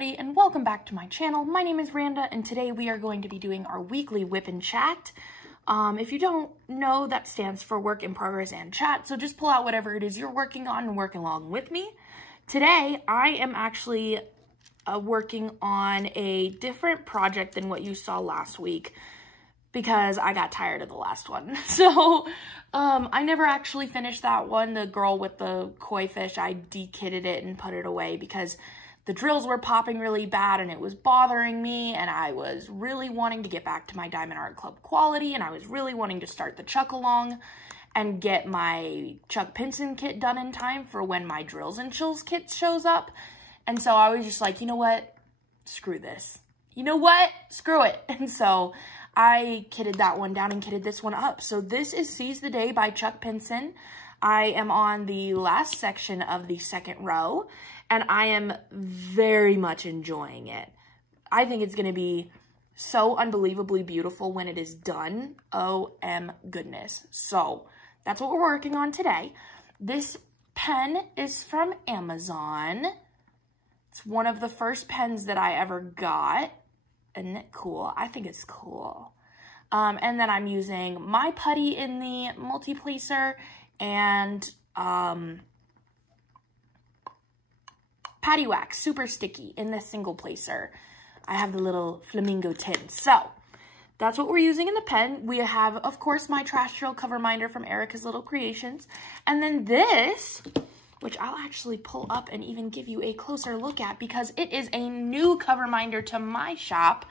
everybody, and welcome back to my channel. My name is Randa, and today we are going to be doing our weekly WIP Chat. If you don't know, that stands for Work in Progress and Chat, so just pull out whatever it is you're working on and work along with me. Today, I am actually working on a different project than what you saw last week because I got tired of the last one. So, I never actually finished that one, the girl with the koi fish. I de-kitted it and put it away because the drills were popping really bad and it was bothering me, and I was really wanting to get back to my Diamond Art Club quality, and I was really wanting to start the chuck along and get my Chuck Pinson kit done in time for when my Drills and Chills kit shows up. And so I was just like, you know what? Screw this. You know what? Screw it. And so I kitted that one down and kitted this one up. So this is Seize the Day by Chuck Pinson. I am on the last section of the second row, and I am very much enjoying it. I think it's going to be so unbelievably beautiful when it is done. OM goodness. So that's what we're working on today. This pen is from Amazon. It's one of the first pens that I ever got. Isn't it cool? I think it's cool. And then I'm using my putty in the multi-placer and Patty Wax Super Sticky in the single placer. I have the little flamingo tin. So that's what we're using in the pen. We have, of course, my trash drill cover minder from Erica's Little Creations. And then this, which I'll actually pull up and even give you a closer look at because it is a new cover minder to my shop.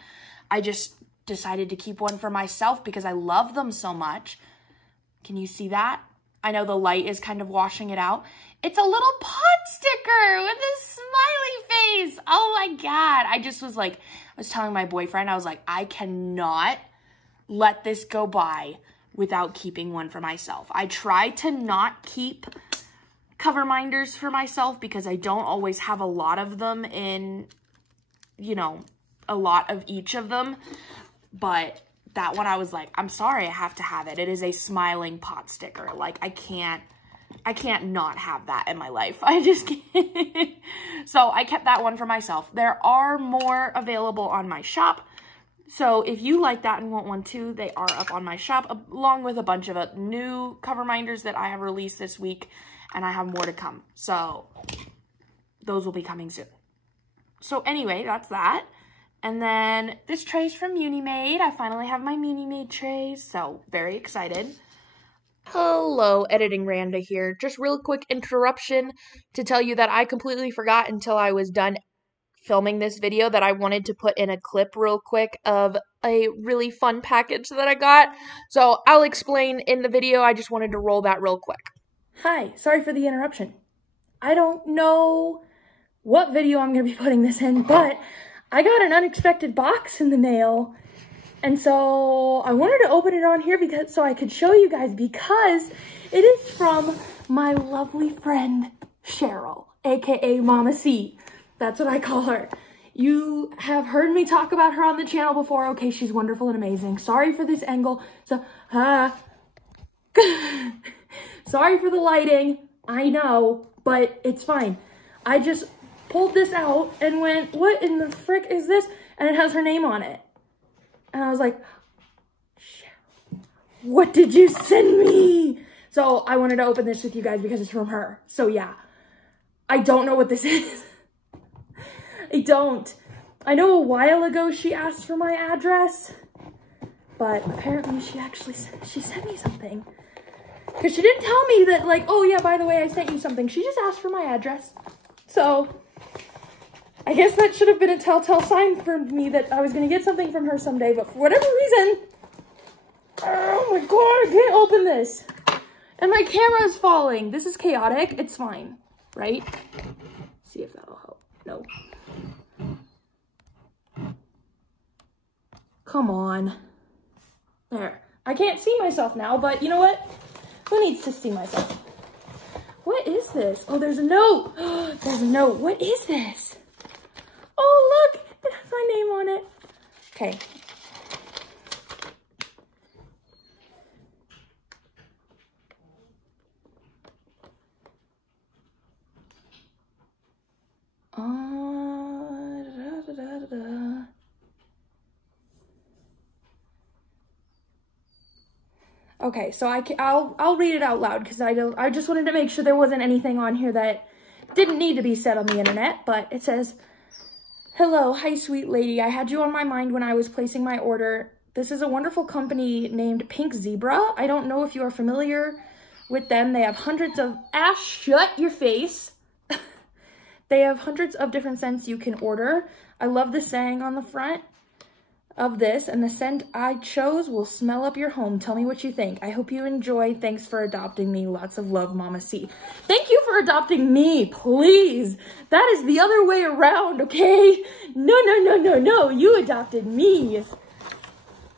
I just decided to keep one for myself because I love them so much. Can you see that? I know the light is kind of washing it out. It's a little pot sticker with a smiley face. Oh my God. I just was like, I was telling my boyfriend, I was like, I cannot let this go by without keeping one for myself. I try to not keep cover minders for myself because I don't always have a lot of them in, you know, a lot of each of them. But that one I was like, I'm sorry, I have to have it. It is a smiling pot sticker. Like, I can't not have that in my life. I just can't. So I kept that one for myself. There are more available on my shop. So if you like that and want one too, they are up on my shop, along with a bunch of new cover minders that I have released this week, and I have more to come. So those will be coming soon. So anyway, that's that. And then this tray's from Munimade. I finally have my Munimade trays, so very excited. Hello, Editing Randa here. Just real quick interruption to tell you that I completely forgot until I was done filming this video that I wanted to put in a clip real quick of a really fun package that I got. So I'll explain in the video. I just wanted to roll that real quick. Hi, sorry for the interruption. I don't know what video I'm going to be putting this in, but I got an unexpected box in the mail, and so I wanted to open it on here because so I could show you guys, because it is from my lovely friend Cheryl, aka Mama C. That's what I call her. You have heard me talk about her on the channel before. Okay, she's wonderful and amazing. Sorry for this angle. So, sorry for the lighting. I know, but it's fine. I just pulled this out and went, what in the frick is this? And it has her name on it. And I was like, what did you send me? So I wanted to open this with you guys because it's from her. So yeah, I don't know what this is. I don't. I know a while ago she asked for my address, but apparently she sent me something. Because she didn't tell me that, like, oh yeah, by the way, I sent you something. She just asked for my address. So I guess that should have been a telltale sign for me that I was going to get something from her someday, but for whatever reason, oh my God, I can't open this. And my camera is falling. This is chaotic. It's fine, right? See if that'll help. No. Come on. There. I can't see myself now, but you know what? Who needs to see myself? What is this? Oh, there's a note. There's a note. What is this? Oh, look. It has my name on it. Okay. Okay, so I'll read it out loud because I just wanted to make sure there wasn't anything on here that didn't need to be said on the internet, but it says, "Hello, hi sweet lady. I had you on my mind when I was placing my order. This is a wonderful company named Pink Zebra. I don't know if you are familiar with them. They have hundreds of, shut your face. They have hundreds of different scents you can order. I love the saying on the front of this, and the scent I chose will smell up your home. Tell me what you think. I hope you enjoy. Thanks for adopting me. Lots of love, Mama C." Thank you for adopting me, please. That is the other way around, okay? No. You adopted me.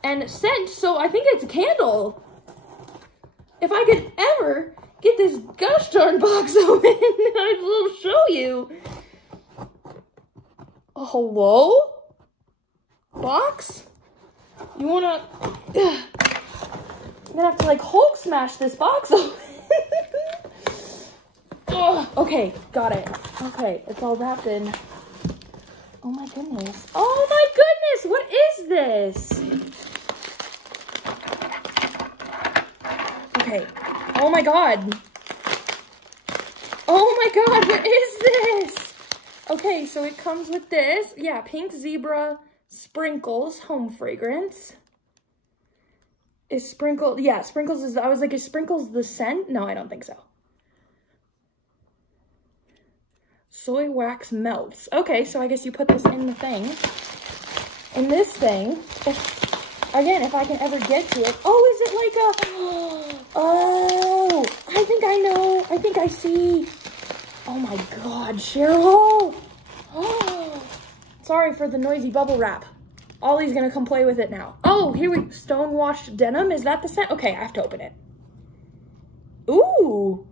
And scent, so I think it's a candle. If I could ever get this gosh darn box open, I will show you. Oh, hello? Box? You wanna... I'm gonna have to like Hulk smash this box open. Oh, okay, got it. Okay, it's all wrapped in. Oh my goodness. Oh my goodness, what is this? Okay, oh my god. Oh my god, what is this? Okay, so it comes with this. Yeah, Pink Zebra Sprinkles home fragrance. Is Sprinkles, yeah, Sprinkles is, I was like, is Sprinkles the scent? No, I don't think so. Soy wax melts. Okay, so I guess you put this in the thing. In this thing, if I can ever get to it. Oh, is it like a, oh, I think I know. I think I see. Oh my God, Cheryl. Oh, sorry for the noisy bubble wrap. Ollie's gonna come play with it now. Oh, here we, stone-washed denim. Is that the scent? Okay, I have to open it. Ooh.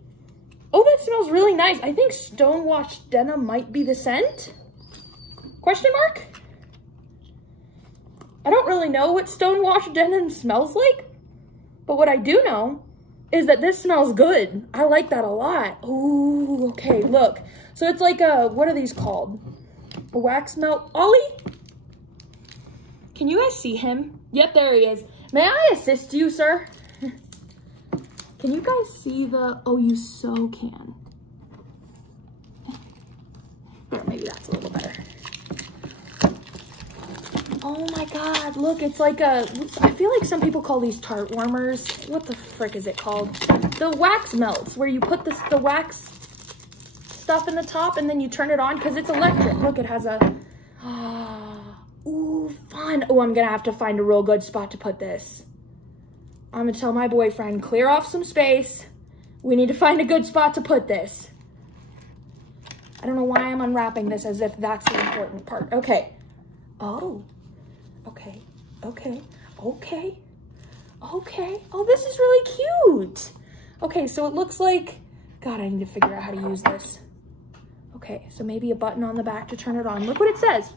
Oh, that smells really nice. I think stone-washed denim might be the scent. Question mark? I don't really know what stone-washed denim smells like, but what I do know is that this smells good. I like that a lot. Ooh, okay, look. So it's like a, what are these called? A wax melt. Ollie? Can you guys see him? Yep, there he is. May I assist you, sir? Can you guys see the, oh, you so can. Or maybe that's a little better. Oh my God, look, it's like a, I feel like some people call these tart warmers. What the frick is it called? The wax melts, where you put the wax stuff in the top and then you turn it on because it's electric. Look, it has a, ooh, fun. Oh, I'm gonna have to find a real good spot to put this. I'm gonna tell my boyfriend, clear off some space. We need to find a good spot to put this. I don't know why I'm unwrapping this as if that's the important part. Okay. Oh, okay, okay, okay, okay. Oh, this is really cute. Okay, so it looks like, God, I need to figure out how to use this. Okay, so maybe a button on the back to turn it on. Look what it says.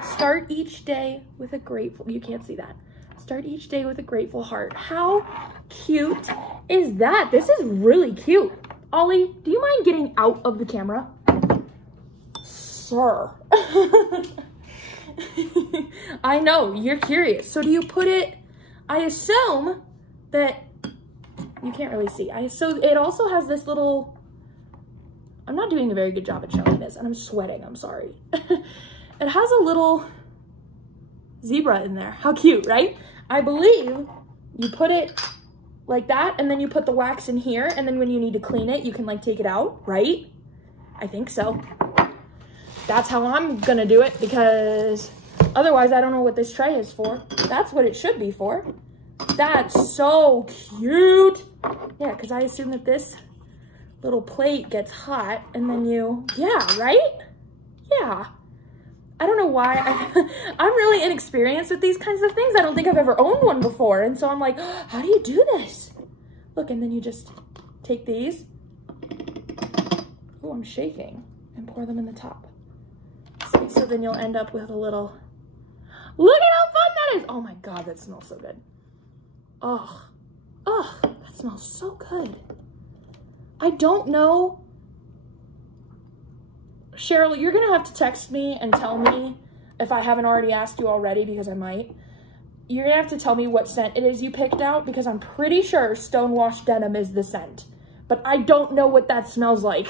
Start each day with a grateful, you can't see that. Start each day with a grateful heart. How cute is that? This is really cute. Ollie, do you mind getting out of the camera? Sir. I know, you're curious. So do you put it, I assume that, you can't really see. So it also has this little, I'm not doing a very good job at showing this, and I'm sweating, I'm sorry. It has a little zebra in there. How cute, right? I believe you put it like that, and then you put the wax in here, and then when you need to clean it, you can like take it out, right? I think so. That's how I'm gonna do it, because otherwise I don't know what this tray is for. That's what it should be for. That's so cute. Yeah, because I assume that this little plate gets hot and then you, yeah, right? Yeah. I don't know why. I'm really inexperienced with these kinds of things. I don't think I've ever owned one before. And so I'm like, oh, how do you do this? Look, and then you just take these. Oh, I'm shaking. And pour them in the top. So then you'll end up with a little, look at how fun that is. Oh my God, that smells so good. Oh, oh, that smells so good. I don't know. Cheryl, you're gonna have to text me and tell me if I haven't already asked you already, because I might. you're gonna have to tell me what scent it is you picked out, because I'm pretty sure Stonewashed Denim is the scent, but I don't know what that smells like.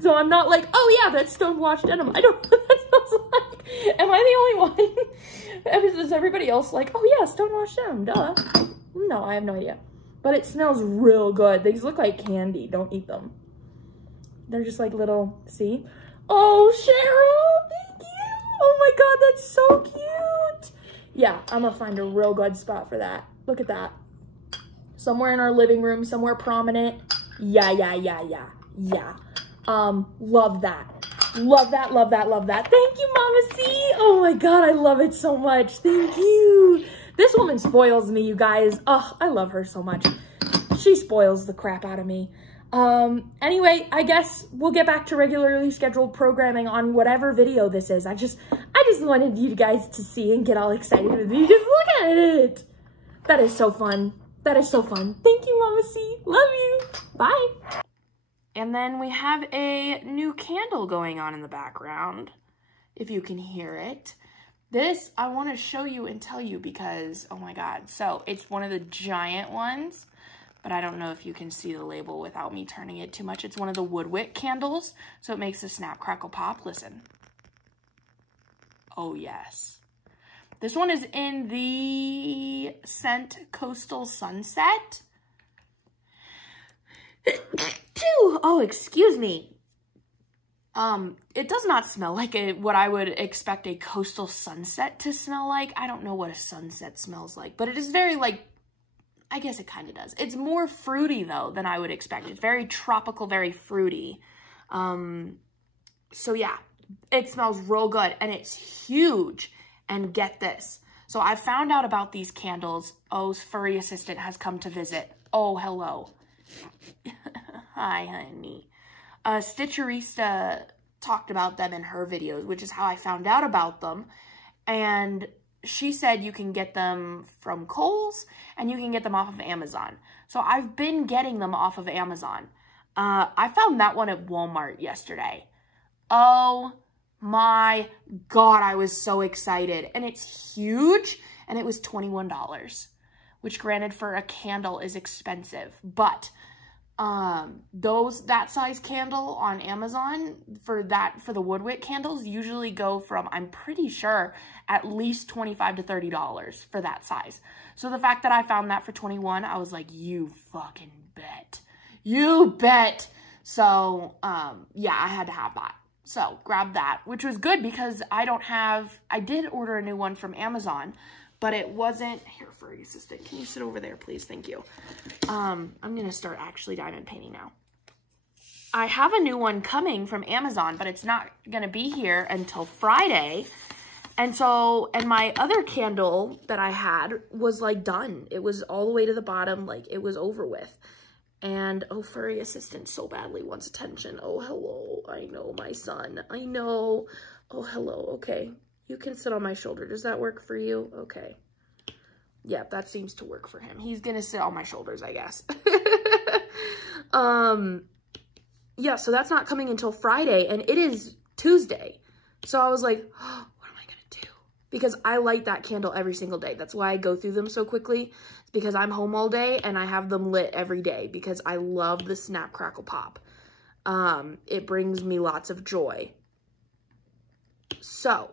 So I'm not like, oh yeah, that's Stonewashed Denim. I don't know what that smells like. Am I the only one? Is everybody else like, oh yeah, Stonewashed Denim, duh. No, I have no idea. But it smells real good. These look like candy. Don't eat them. They're just like little, see? Oh, Cheryl, thank you. Oh my God, that's so cute. Yeah, I'm gonna find a real good spot for that. Look at that. Somewhere in our living room, somewhere prominent. Yeah. Love that. Love that, love that, love that. Thank you, Mama C. Oh my God, I love it so much. Thank you. This woman spoils me, you guys. Oh, I love her so much. She spoils the crap out of me. Anyway, I guess we'll get back to regularly scheduled programming on whatever video this is. I just wanted you guys to see and get all excited with me. Just look at it. That is so fun. That is so fun. Thank you, Mama C. Love you. Bye. And then we have a new candle going on in the background, if you can hear it. This I want to show you and tell you because, oh my God. So it's one of the giant ones, but I don't know if you can see the label without me turning it too much. It's one of the WIP candles, so it makes a snap, crackle, pop. Listen. Oh yes. This one is in the scent Coastal Sunset. Oh, excuse me. It does not smell like what I would expect a coastal sunset to smell like. I don't know what a sunset smells like, but it is very like, I guess it kind of does. It's more fruity though than I would expect. It's very tropical, very fruity. So yeah, it smells real good and it's huge. And get this. So I found out about these candles. O's furry assistant has come to visit. Oh, hello. Hi, honey. Stitcherista talked about them in her videos, which is how I found out about them. And she said you can get them from Kohl's and you can get them off of Amazon. So I've been getting them off of Amazon. I found that one at Walmart yesterday. Oh my God, I was so excited. And it's huge and it was $21, which granted for a candle is expensive, but that size candle on Amazon for the WIP candles usually go from, I'm pretty sure, at least $25 to $30 for that size. So the fact that I found that for 21, I was like, you fucking bet. You bet. So, yeah, I had to have that. So grab that, which was good because I did order a new one from Amazon, but it wasn't, here, furry assistant, can you sit over there, please? Thank you. I'm going to start actually diamond painting now. I have a new one coming from Amazon, but it's not going to be here until Friday. And my other candle that I had was like done. It was all the way to the bottom, like it was over with. And, oh, furry assistant so badly wants attention. Oh, hello. I know, my son. I know. Oh, hello. Okay. You can sit on my shoulder. Does that work for you? Okay. Yeah, that seems to work for him. He's gonna sit on my shoulders, I guess. Yeah, so that's not coming until Friday, and it is Tuesday. So I was like, oh, what am I gonna do? Because I light that candle every single day. That's why I go through them so quickly. It's because I'm home all day, and I have them lit every day because I love the snap, crackle, pop. It brings me lots of joy. So,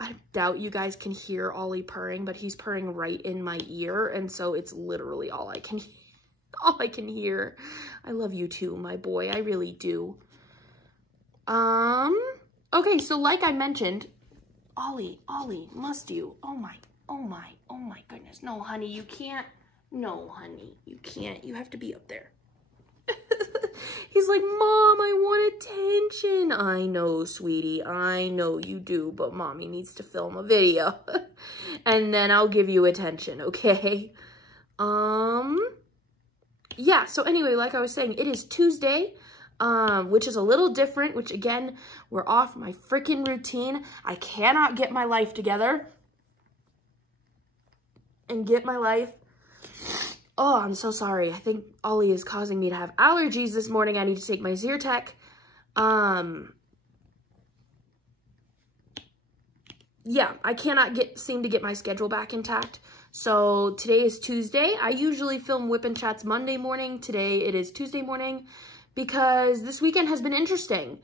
I doubt you guys can hear Ollie purring, but he's purring right in my ear, and so it's literally all I can hear. I love you too, my boy. I really do. Okay, so like I mentioned, Ollie, must you? Oh my goodness. No, honey, you can't. No, honey, you can't. You have to be up there. He's like, Mom, I want attention. I know, sweetie. I know you do, but Mommy needs to film a video. And then I'll give you attention, okay? Yeah, so anyway, like I was saying, it is Tuesday, which is a little different, which again, we're off my freaking routine. I cannot get my life together and get my life. Oh, I'm so sorry. I think Ollie is causing me to have allergies this morning. I need to take my Zyrtec. yeah, I cannot seem to get my schedule back intact. So today is Tuesday. I usually film WIP Chats Monday morning. Today it is Tuesday morning because this weekend has been interesting.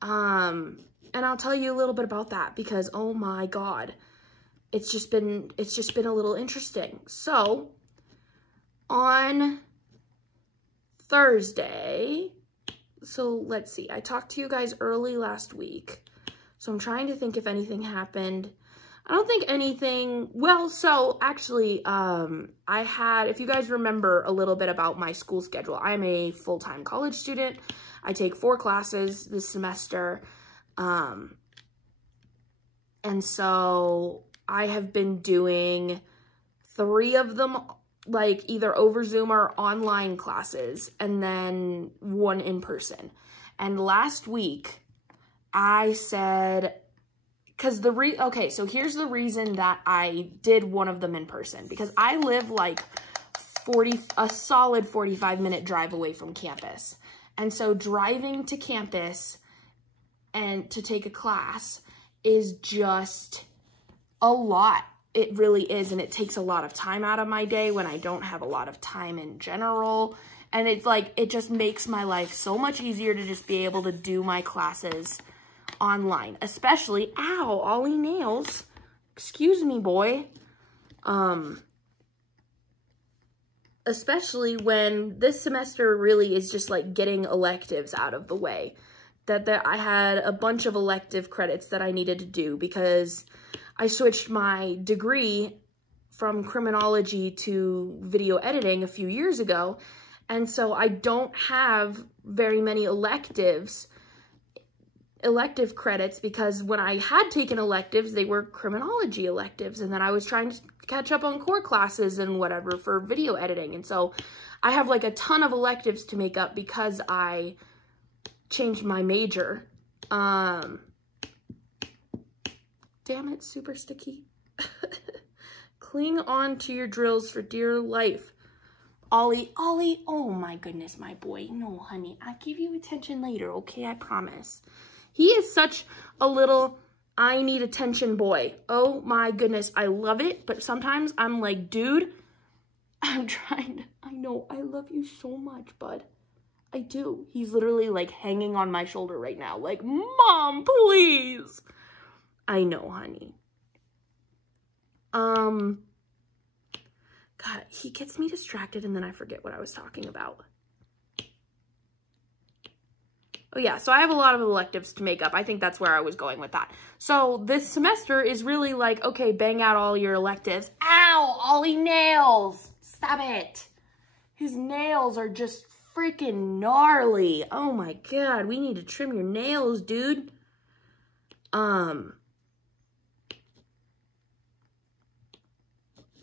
And I'll tell you a little bit about that because, oh my God, it's just been a little interesting. So on Thursday, so let's see, I talked to you guys early last week. So I'm trying to think if anything happened. I don't think anything, well, so actually, if you guys remember a little bit about my school schedule, I'm a full-time college student. I take 4 classes this semester. And so I have been doing 3 of them, like either over Zoom or online classes, and then 1 in person. And last week I said, because okay, so here's the reason that I did 1 of them in person, because I live like a solid 45-minute drive away from campus. And so driving to campus and to take a class is just a lot. It really is, and it takes a lot of time out of my day when I don't have a lot of time in general. And it's like, it just makes my life so much easier to just be able to do my classes online, especially, ow, Ollie nails, excuse me, boy. Especially when this semester really is just like getting electives out of the way. That I had a bunch of elective credits that I needed to do because I switched my degree from criminology to video editing a few years ago. And so I don't have very many elective credits because when I had taken electives, they were criminology electives. And then I was trying to catch up on core classes and whatever for video editing. And so I have like a ton of electives to make up because I changed my major. Damn it, super sticky. Cling on to your drills for dear life. Ollie, oh my goodness, my boy. No, honey, I'll give you attention later, okay? I promise. He is such a little, I need attention boy. Oh my goodness, I love it. But sometimes I'm like, dude, I know, I love you so much, bud. I do. He's literally like hanging on my shoulder right now. Like, Mom, please. I know, honey. God, he gets me distracted and then I forget what I was talking about. Oh yeah, so I have a lot of electives to make up. I think that's where I was going with that. So this semester is really like, okay, bang out all your electives. Ow, Ollie nails. Stop it. His nails are just freaking gnarly. Oh my God, we need to trim your nails, dude.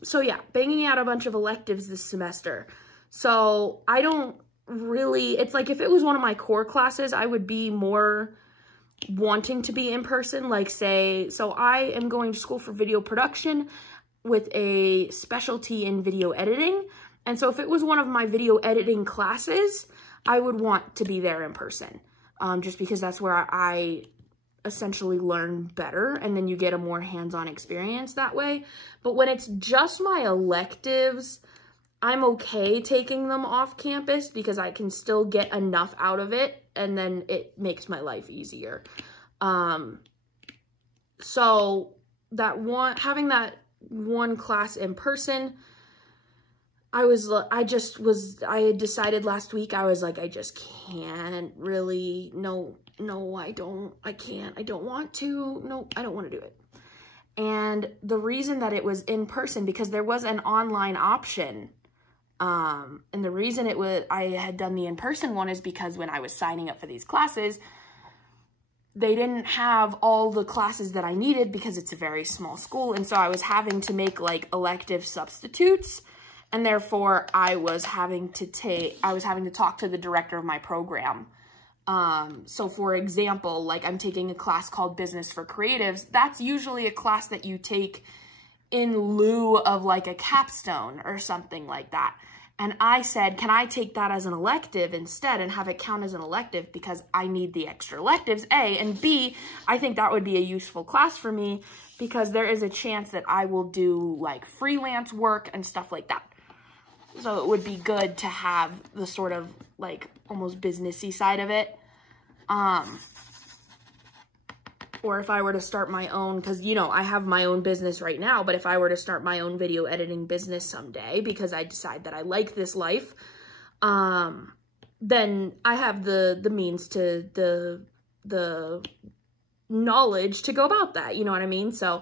So yeah, banging out a bunch of electives this semester. So I don't really, it's like if it was one of my core classes, I would be more wanting to be in person. Like say, so I am going to school for video production with a specialty in video editing. And so if it was one of my video editing classes, I would want to be there in person. Just because that's where I essentially learn better, and then you get a more hands-on experience that way. But when it's just my electives, I'm okay taking them off campus because I can still get enough out of it, and then it makes my life easier. So having that one class in person, I had decided last week, I was like, I just can't really, no, I don't want to, no, I don't want to do it. And the reason that it was in person, because there was an online option, and the reason I had done the in-person one is because when I was signing up for these classes, they didn't have all the classes that I needed because it's a very small school. And so I was having to make like elective substitutes. And therefore I was having to talk to the director of my program. So for example, like I'm taking a class called Business for Creatives. That's usually a class that you take in lieu of like a capstone or something like that. And I said, can I take that as an elective instead and have it count as an elective because I need the extra electives, A, and B, I think that would be a useful class for me because there is a chance that I will do like freelance work and stuff like that. So it would be good to have the sort of like almost businessy side of it. Or if I were to start my own, because, you know, I have my own business right now, but if I were to start my own video editing business someday, because I decide that I like this life, then I have the means to, the knowledge to go about that, you know what I mean? So,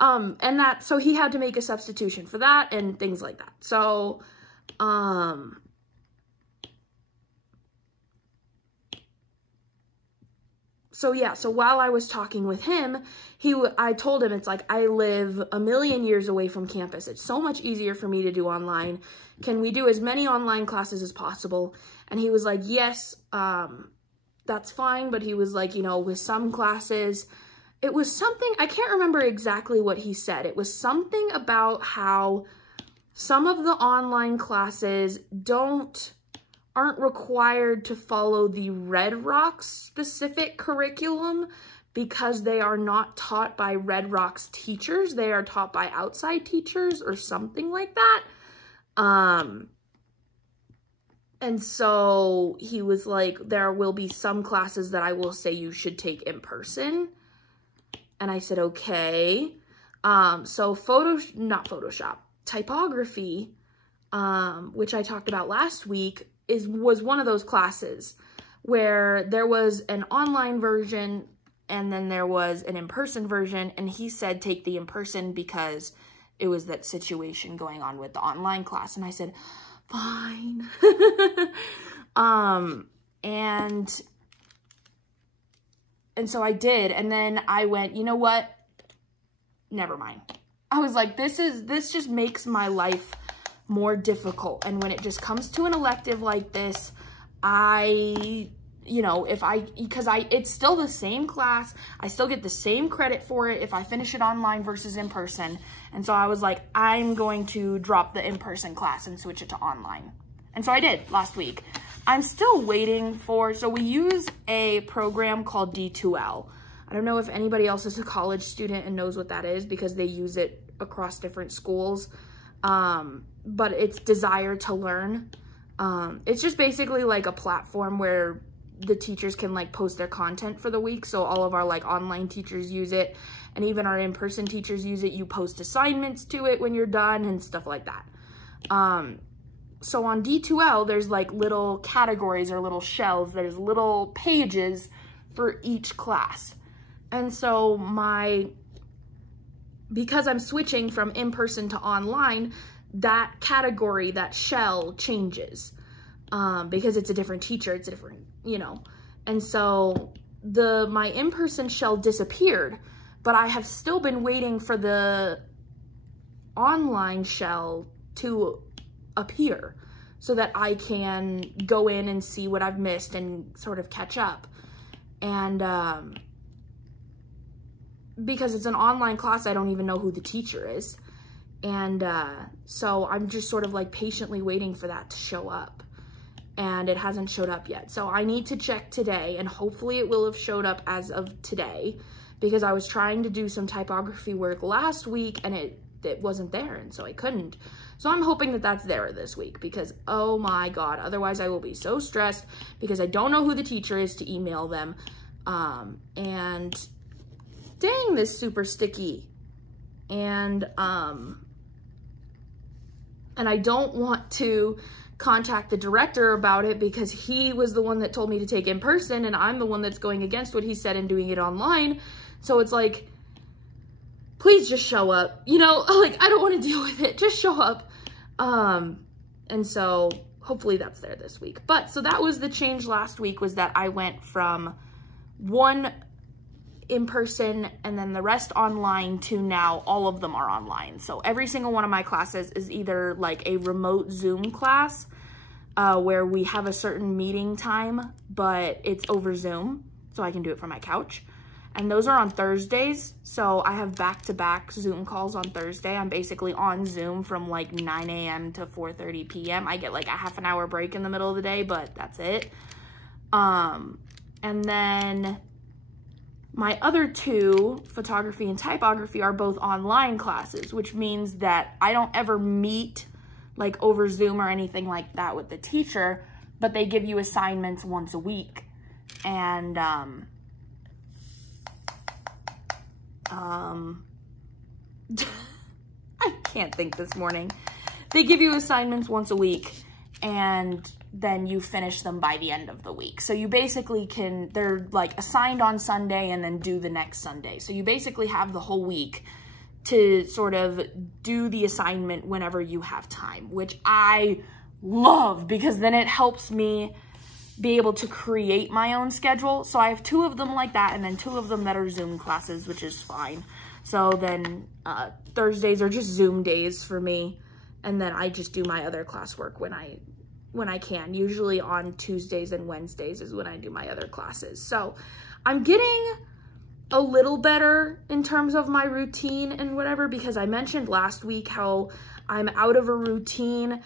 so he had to make a substitution for that and things like that. So, so yeah, so while I was talking with him, I told him, it's like, I live a million years away from campus. It's so much easier for me to do online. Can we do as many online classes as possible? And he was like, yes, that's fine. But he was like, you know, with some classes, it was something, I can't remember exactly what he said. It was something about how some of the online classes aren't required to follow the Red Rocks specific curriculum because they are not taught by Red Rocks teachers. They are taught by outside teachers or something like that. And so he was like, there will be some classes that I will say you should take in person. And I said, okay. So typography, which I talked about last week, was one of those classes where there was an online version and then there was an in-person version, and he said take the in-person because it was that situation going on with the online class. And I said, fine. And so I did, and then I went, you know what? Never mind. I was like, this just makes my life more difficult. And when it just comes to an elective like this, you know, it's still the same class, I still get the same credit for it if I finish it online versus in person. And so I was like, I'm going to drop the in-person class and switch it to online. And so I did last week. I'm still waiting so we use a program called D2L. I don't know if anybody else is a college student and knows what that is because they use it across different schools. But it's Desire to Learn. It's just basically like a platform where the teachers can like post their content for the week. So all of our like online teachers use it, and even our in-person teachers use it. You post assignments to it when you're done and stuff like that. So on D2L, there's like little categories or little shelves. There's little pages for each class. And so because I'm switching from in-person to online, that category, that shell changes, because it's a different teacher, it's a different, you know. And so my in-person shell disappeared, but I have still been waiting for the online shell to appear so that I can go in and see what I've missed and sort of catch up. And because it's an online class, I don't even know who the teacher is. And so I'm just sort of like patiently waiting for that to show up. And it hasn't showed up yet. So I need to check today, and hopefully it will have showed up as of today, because I was trying to do some typography work last week and it wasn't there, and so I couldn't. So I'm hoping that that's there this week, because oh my God, otherwise I will be so stressed because I don't know who the teacher is to email them. And dang, this is super sticky. And I don't want to contact the director about it because he was the one that told me to take in person, and I'm the one that's going against what he said and doing it online. So it's like, please just show up, you know, like I don't want to deal with it, just show up. And so hopefully that's there this week. But so that was the change last week, was that I went from one in person and then the rest online to now all of them are online. So every single one of my classes is either like a remote Zoom class where we have a certain meeting time, but it's over Zoom, so I can do it from my couch. And those are on Thursdays. So I have back-to-back Zoom calls on Thursday. I'm basically on Zoom from like 9 a.m. to 4:30 p.m. I get like a half an hour break in the middle of the day, but that's it. And then my other two, photography and typography, are both online classes, which means that I don't ever meet like over Zoom or anything like that with the teacher, but they give you assignments once a week. And I can't think this morning. They give you assignments once a week, and then you finish them by the end of the week. So you basically they're like assigned on Sunday and then due the next Sunday. So you basically have the whole week to sort of do the assignment whenever you have time, which I love because then it helps me be able to create my own schedule. So I have 2 of them like that, and then 2 of them that are Zoom classes, which is fine. So then Thursdays are just Zoom days for me, and then I just do my other classwork when I can. Usually on Tuesdays and Wednesdays is when I do my other classes. So I'm getting a little better in terms of my routine and whatever, because I mentioned last week how I'm out of a routine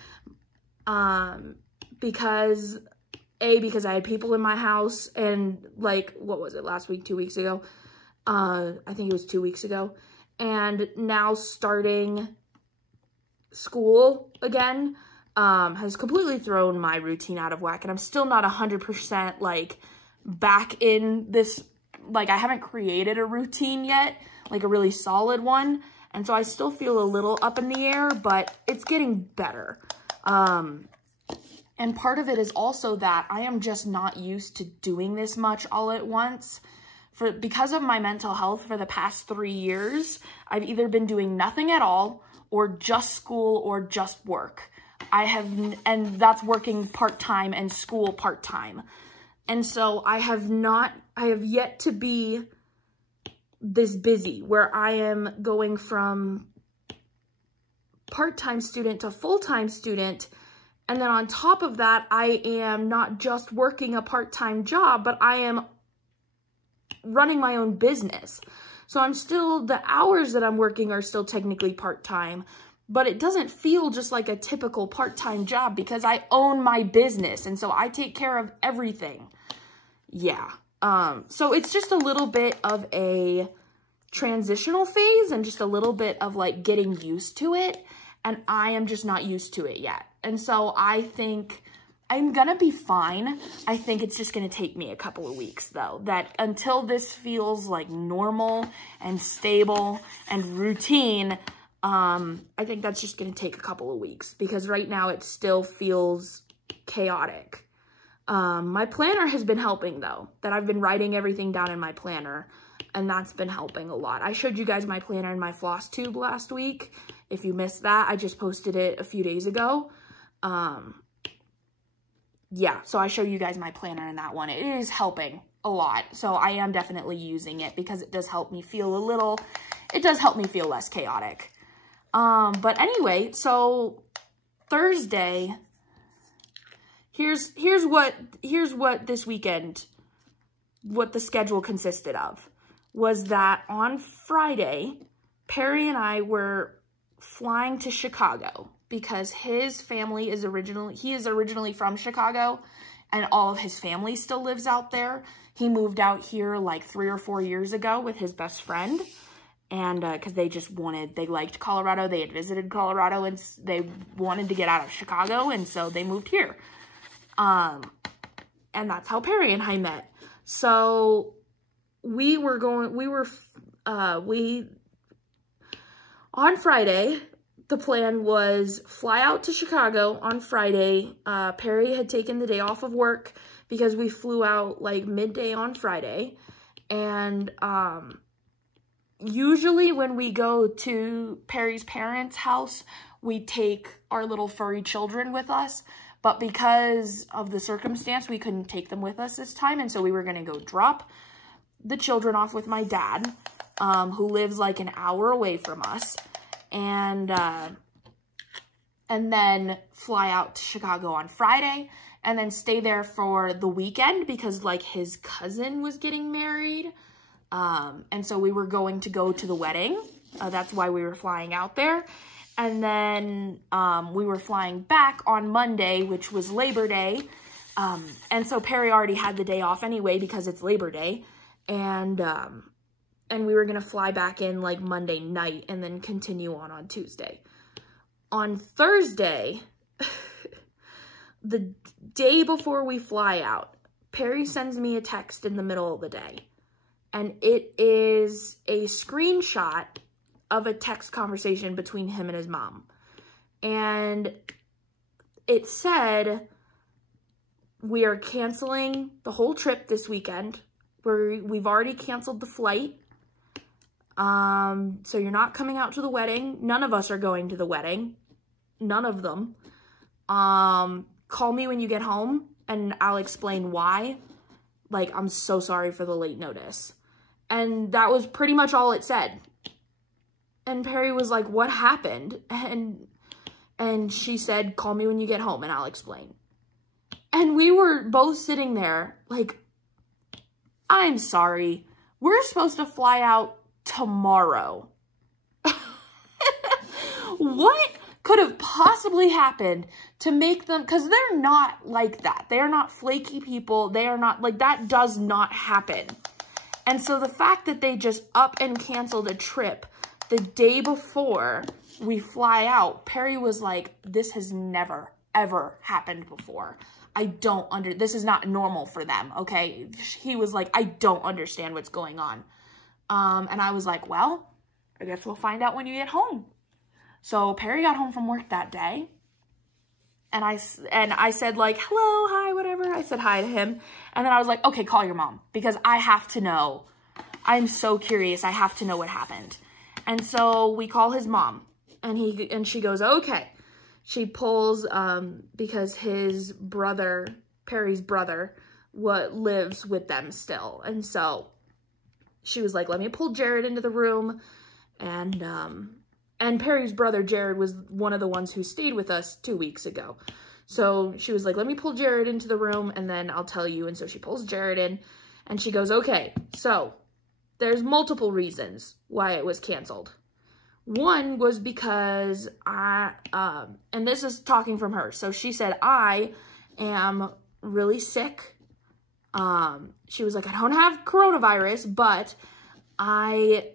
because I had people in my house, and like, what was it, last week, 2 weeks ago? I think it was 2 weeks ago. And now starting school again has completely thrown my routine out of whack. And I'm still not 100% like back in this, like I haven't created a routine yet, like a really solid one. And so I still feel a little up in the air, but it's getting better. And part of it is also that I am just not used to doing this much all at once. Because of my mental health for the past 3 years, I've either been doing nothing at all or just school or just work. And that's working part-time and school part-time. And so I have yet to be this busy where I am going from part-time student to full-time student. And then on top of that, I am not just working a part-time job, but I am running my own business. So the hours that I'm working are still technically part-time, but it doesn't feel just like a typical part-time job because I own my business. And so I take care of everything. Yeah. So it's just a little bit of a transitional phase and just a little bit of like getting used to it. And I am just not used to it yet. And so I think I'm gonna be fine. I think it's just gonna take me a couple of weeks though, that until this feels like normal and stable and routine, I think that's just gonna take a couple of weeks because right now it still feels chaotic. My planner has been helping though, that I've been writing everything down in my planner, and that's been helping a lot. I showed you guys my planner and my floss tube last week. If you missed that, I just posted it a few days ago. Yeah, so I showed you guys my planner in that one. It is helping a lot. So I am definitely using it because it does help me feel less chaotic. But anyway, so Thursday, here's what this weekend, what the schedule consisted of, was that on Friday, Perry and I were flying to Chicago because his family is originally from Chicago, and all of his family still lives out there. He moved out here like 3 or 4 years ago with his best friend, and because they liked Colorado, they had visited Colorado, and they wanted to get out of Chicago, and so they moved here. And that's how Perry and I met. So on Friday, the plan was fly out to Chicago on Friday. Perry had taken the day off of work because we flew out like midday on Friday. And usually when we go to Perry's parents' house, we take our little furry children with us. But because of the circumstance, we couldn't take them with us this time. And so we were going to go drop the children off with my dad, who lives like an hour away from us. And then fly out to Chicago on Friday and then stay there for the weekend because like his cousin was getting married. And so we were going to go to the wedding. That's why we were flying out there. And then we were flying back on Monday, which was Labor Day. And so Perry already had the day off anyway because it's Labor Day. and we were gonna fly back in like Monday night and then continue on Tuesday. On Thursday, the day before we fly out, Perry sends me a text in the middle of the day, and it is a screenshot of a text conversation between him and his mom. And it said, we are canceling the whole trip this weekend. We've already canceled the flight. So you're not coming out to the wedding. None of us are going to the wedding. None of them. Call me when you get home and I'll explain why. Like, I'm so sorry for the late notice. And that was pretty much all it said. And Perry was like, what happened? And she said, call me when you get home and I'll explain. And we were both sitting there like, I'm sorry. We're supposed to fly out tomorrow. What could have possibly happened to make them, because they're not like that. They are not flaky people. They are not, like, that does not happen. And so the fact that they just up and canceled a trip the day before we fly out, Perry was like, this has never, ever happened before. This is not normal for them, okay? He was like, I don't understand what's going on. And I was like, well, I guess we'll find out when you get home. So Perry got home from work that day, and I said like, hello, hi, whatever. I said hi to him, and then I was like, okay, call your mom, because I have to know. I'm so curious. I have to know what happened. And so we call his mom, and she goes, okay. She pulls, because his brother, Perry's brother, lives with them still. And so she was like, let me pull Jared into the room. And Perry's brother, Jared, was one of the ones who stayed with us 2 weeks ago. So she was like, let me pull Jared into the room and then I'll tell you. And so she pulls Jared in and she goes, okay, so there's multiple reasons why it was canceled. One was because and this is talking from her. So she said, I am really sick. She was like, I don't have coronavirus, but I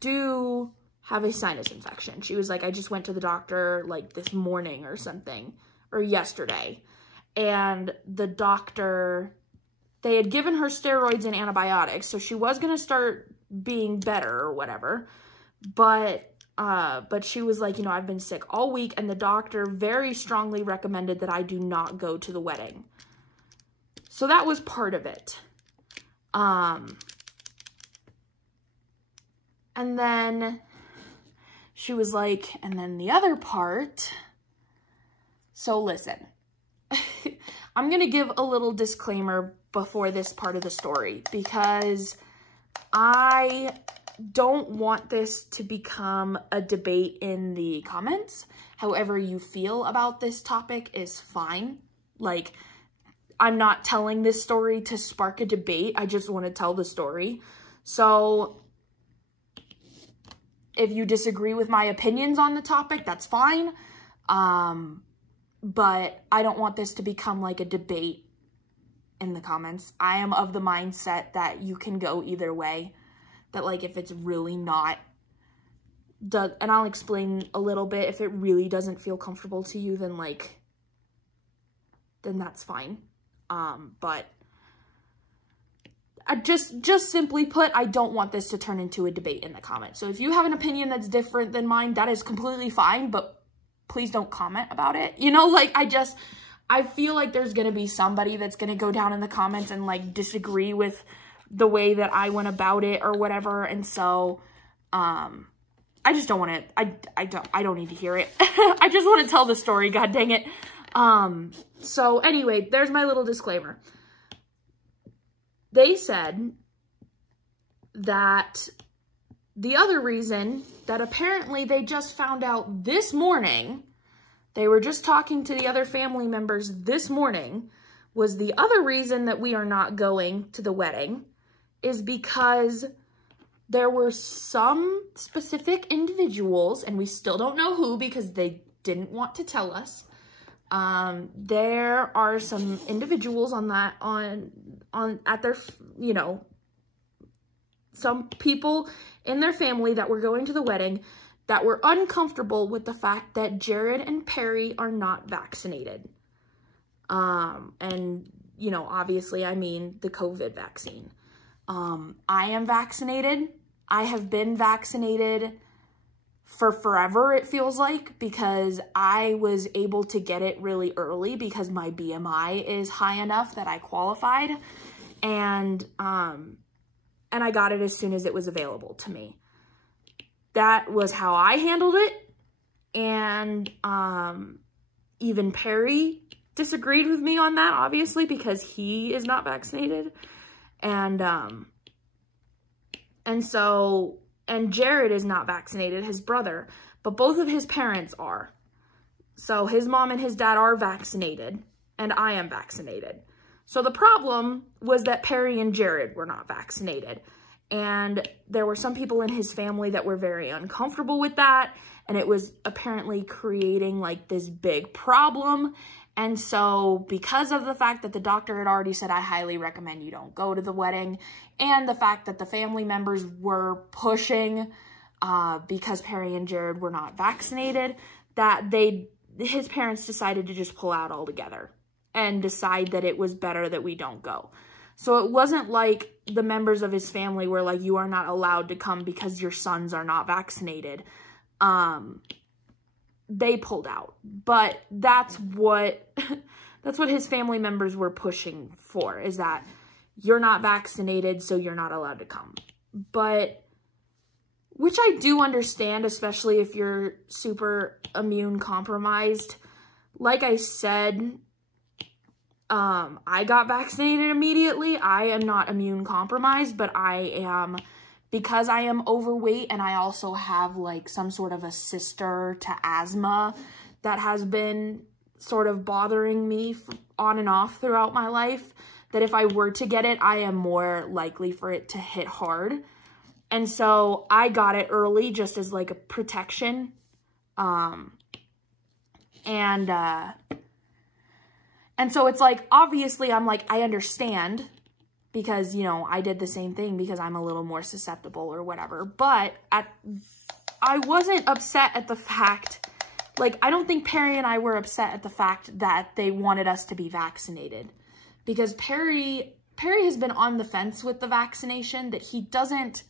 do have a sinus infection. She was like, I just went to the doctor like this morning or something, or yesterday. And the doctor, they had given her steroids and antibiotics, so she was going to start being better or whatever. But she was like, you know, I've been sick all week, and the doctor very strongly recommended that I do not go to the wedding. So that was part of it. And then she was like, and then the other part, so listen, I'm going to give a little disclaimer before this part of the story, because I don't want this to become a debate in the comments. However you feel about this topic is fine. Like, I'm not telling this story to spark a debate. I just want to tell the story. So if you disagree with my opinions on the topic, that's fine. But I don't want this to become like a debate in the comments. I am of the mindset that you can go either way. That like if it's really not, and I'll explain a little bit, if it really doesn't feel comfortable to you, then like, then that's fine. But I just simply put, I don't want this to turn into a debate in the comments. So if you have an opinion that's different than mine, that is completely fine, but please don't comment about it. You know, like I feel like there's going to be somebody that's going to go down in the comments and like disagree with the way that I went about it or whatever. And so, I just don't want to, I don't need to hear it. I just want to tell the story. God dang it. So anyway, there's my little disclaimer. They said that the other reason that apparently they just found out this morning, they were just talking to the other family members this morning, was the other reason that we are not going to the wedding is because there were some specific individuals, and we still don't know who because they didn't want to tell us. There are some individuals at their, you know, some people in their family that were going to the wedding that were uncomfortable with the fact that Jared and Perry are not vaccinated. And, you know, obviously I mean the COVID vaccine. I am vaccinated. I have been vaccinated for forever, it feels like, because I was able to get it really early because my BMI is high enough that I qualified. And I got it as soon as it was available to me. That was how I handled it. And even Perry disagreed with me on that, obviously, because he is not vaccinated. And Jared is not vaccinated, his brother, but both of his parents are. So his mom and his dad are vaccinated, and I am vaccinated. So the problem was that Perry and Jared were not vaccinated. And there were some people in his family that were very uncomfortable with that. And it was apparently creating like this big problem. And so because of the fact that the doctor had already said, I highly recommend you don't go to the wedding, and the fact that the family members were pushing because Perry and Jared were not vaccinated, that his parents decided to just pull out altogether and decide that it was better that we don't go. So it wasn't like the members of his family were like, you are not allowed to come because your sons are not vaccinated. They pulled out. But that's what his family members were pushing for, is that you're not vaccinated, so you're not allowed to come. But, which I do understand, especially if you're super immune compromised. Like I said, I got vaccinated immediately. I am not immune compromised, but because I am overweight, and I also have like some sort of a sister to asthma that has been sort of bothering me on and off throughout my life, that if I were to get it, I am more likely for it to hit hard. And so I got it early just as like a protection. And so it's like, obviously I'm like, I understand, because, you know, I did the same thing because I'm a little more susceptible or whatever. But I wasn't upset at the fact, like, I don't think Perry and I were upset at the fact that they wanted us to be vaccinated. Because Perry has been on the fence with the vaccination, that he doesn't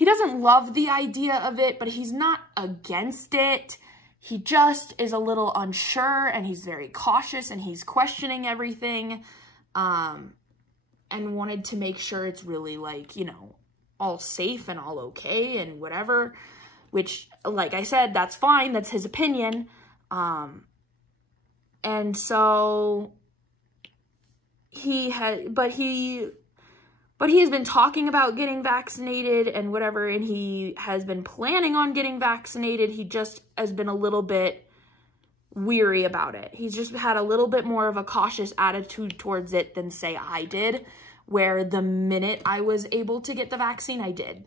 love the idea of it, but he's not against it. He just is a little unsure, and he's very cautious, and he's questioning everything, and wanted to make sure it's really, like, you know, all safe and all okay and whatever, which, like I said, that's fine. That's his opinion. And so he has been talking about getting vaccinated and whatever, and he has been planning on getting vaccinated. He just has been a little bit weary about it. He's just had a little bit more of a cautious attitude towards it than, say, I did, where the minute I was able to get the vaccine, I did.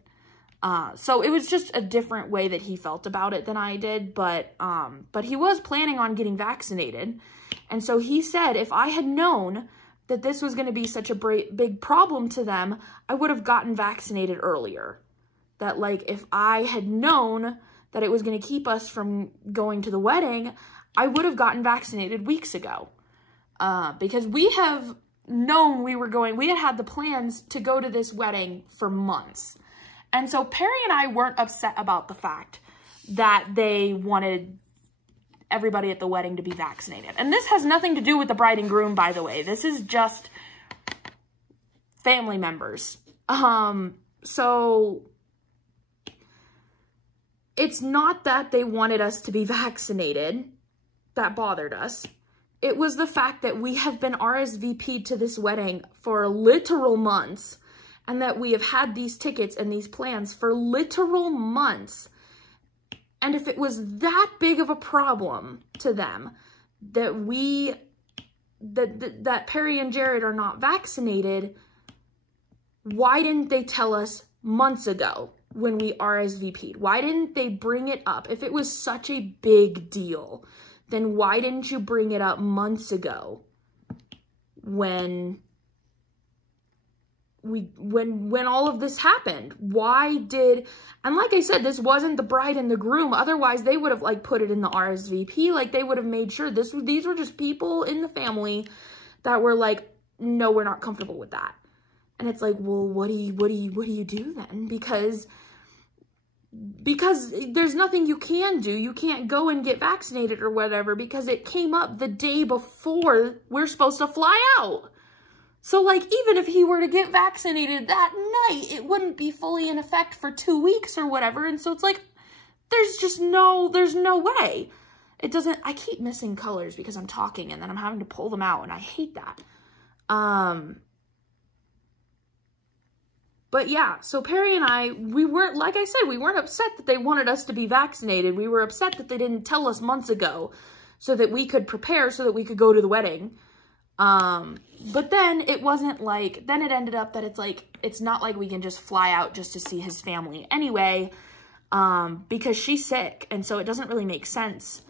So it was just a different way that he felt about it than I did, but he was planning on getting vaccinated. And so he said, if I had known that this was going to be such a big problem to them, I would have gotten vaccinated earlier. That, like, if I had known that it was going to keep us from going to the wedding, I would have gotten vaccinated weeks ago. Because we have known we had the plans to go to this wedding for months. And so Perry and I weren't upset about the fact that they wanted everybody at the wedding to be vaccinated. And this has nothing to do with the bride and groom, by the way. This is just family members. So it's not that they wanted us to be vaccinated that bothered us. It was the fact that we have been RSVP'd to this wedding for literal months, and that we have had these tickets and these plans for literal months. And if it was that big of a problem to them that that Perry and Jared are not vaccinated, why didn't they tell us months ago when we RSVP'd? Why didn't they bring it up? If it was such a big deal, then why didn't you bring it up months ago when when all of this happened. And like I said, this wasn't the bride and the groom. Otherwise, they would have like put it in the RSVP. Like they would have made sure these were just people in the family that were like, no, we're not comfortable with that. And it's like, well, what do you do then? Because there's nothing you can do. You can't go and get vaccinated or whatever, because it came up the day before we're supposed to fly out. So like, even if he were to get vaccinated that night, it wouldn't be fully in effect for 2 weeks or whatever. And so it's like, there's no way. It doesn't, I keep missing colors because I'm talking and then I'm having to pull them out, and I hate that. But yeah, so Perry and I, we weren't, like I said, we weren't upset that they wanted us to be vaccinated. We were upset that they didn't tell us months ago so that we could prepare, so that we could go to the wedding. But then it wasn't like, then it ended up that it's like, it's not like we can just fly out just to see his family anyway, because she's sick. And so it doesn't really make sense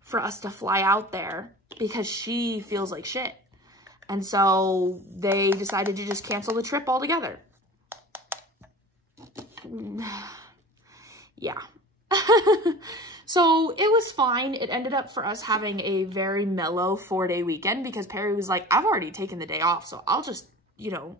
for us to fly out there because she feels like shit. And so they decided to just cancel the trip altogether. Yeah. So it was fine. It ended up for us having a very mellow 4-day weekend because Perry was like, I've already taken the day off, so I'll just, you know,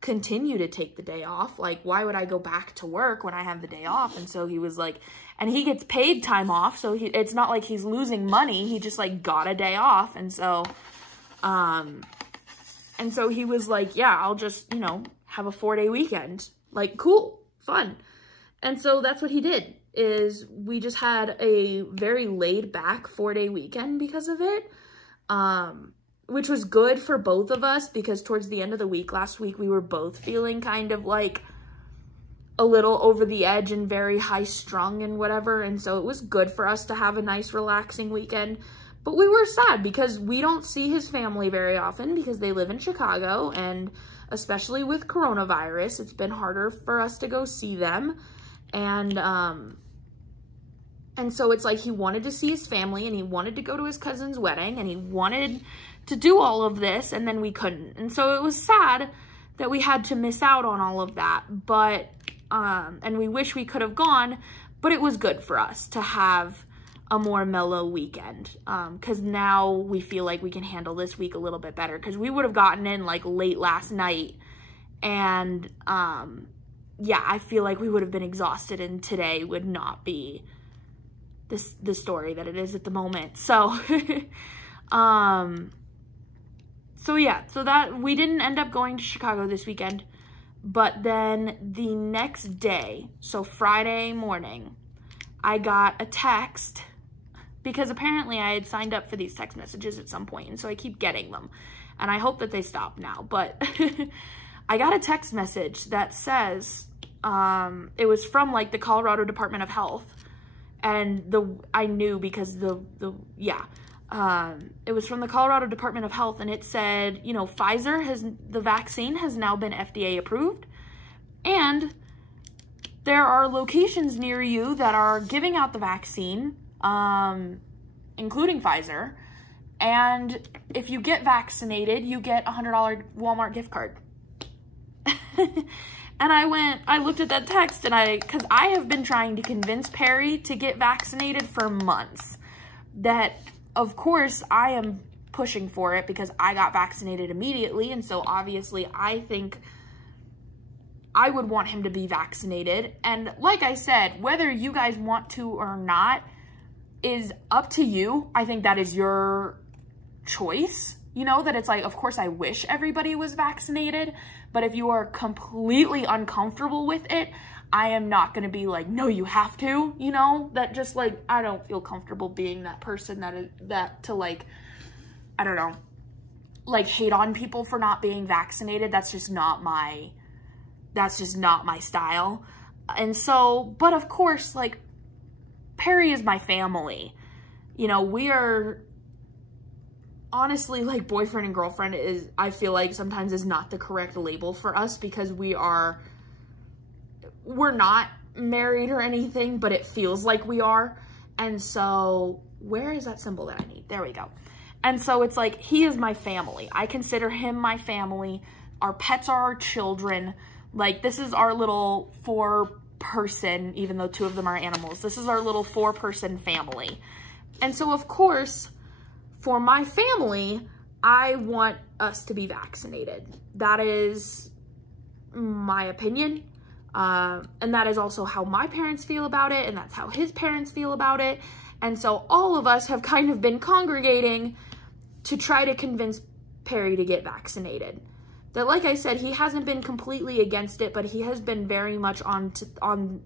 continue to take the day off. Like, why would I go back to work when I have the day off? And so he was like, and he gets paid time off, so it's not like he's losing money. He just like got a day off. And so he was like, yeah, I'll just, you know, have a 4-day weekend. Like, cool, fun. And so that's what he did, is we just had a very laid back 4-day weekend because of it, which was good for both of us, because towards the end of the week last week, we were both feeling kind of like a little over the edge and very high strung and whatever. And so it was good for us to have a nice relaxing weekend. But we were sad because we don't see his family very often because they live in Chicago, and especially with coronavirus, it's been harder for us to go see them. And so it's like he wanted to see his family, and he wanted to go to his cousin's wedding, and he wanted to do all of this, and then we couldn't. And so it was sad that we had to miss out on all of that, but, and we wish we could have gone, but it was good for us to have a more mellow weekend, because now we feel like we can handle this week a little bit better, because we would have gotten in like late last night, and yeah, I feel like we would have been exhausted, and today would not be the story that it is at the moment. So so yeah, so that we didn't end up going to Chicago this weekend, but then the next day, so Friday morning, I got a text, because apparently I had signed up for these text messages at some point, and so I keep getting them, and I hope that they stop now, but I got a text message that says, it was from like the Colorado Department of Health, and I knew because it was from the Colorado Department of Health, and it said, you know, the vaccine has now been FDA approved, and there are locations near you that are giving out the vaccine, including Pfizer, and if you get vaccinated, you get a $100 Walmart gift card. And I looked at that text, and because I have been trying to convince Perry to get vaccinated for months, that of course I am pushing for it because I got vaccinated immediately, and so obviously I think I would want him to be vaccinated. And like I said, whether you guys want to or not is up to you. I think that is your choice. You know, that it's like, of course I wish everybody was vaccinated, but if you are completely uncomfortable with it, I am not going to be like, no, you have to, you know, that just like, I don't feel comfortable being that person that to like, I don't know, like hate on people for not being vaccinated. That's just not my style. And so, but of course, like, Perry is my family. You know, we are honestly, like, boyfriend and girlfriend is, I feel like sometimes is not the correct label for us, because we're not married or anything, but it feels like we are. And so, where is that symbol that I need? There we go. And so it's like, he is my family. I consider him my family. Our pets are our children. Like, this is our little 4-person, even though 2 of them are animals. This is our little 4-person family. And so, of course, for my family, I want us to be vaccinated. That is my opinion. And that is also how my parents feel about it, and that's how his parents feel about it. And so all of us have kind of been congregating to try to convince Perry to get vaccinated. That, like I said, he hasn't been completely against it, but he has been very much on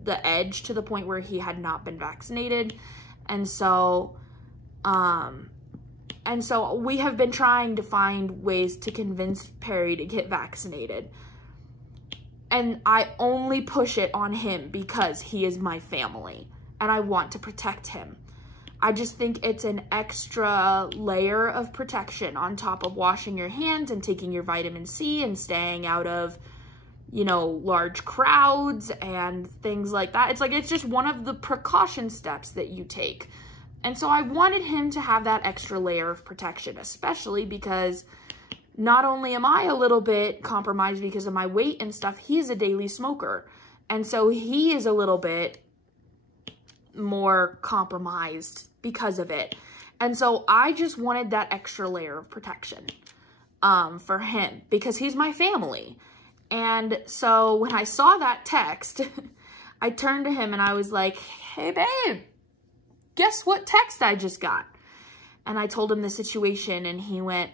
the edge, to the point where he had not been vaccinated. And so we have been trying to find ways to convince Perry to get vaccinated. And I only push it on him because he is my family and I want to protect him. I just think it's an extra layer of protection on top of washing your hands and taking your vitamin C and staying out of, you know, large crowds and things like that. It's just one of the precaution steps that you take. And so I wanted him to have that extra layer of protection, especially because not only am I a little bit compromised because of my weight and stuff, he's a daily smoker. And so he is a little bit more compromised because of it. And so I just wanted that extra layer of protection for him because he's my family. And so when I saw that text, I turned to him and I was like, hey, babe, guess what text I just got? And I told him the situation and he went,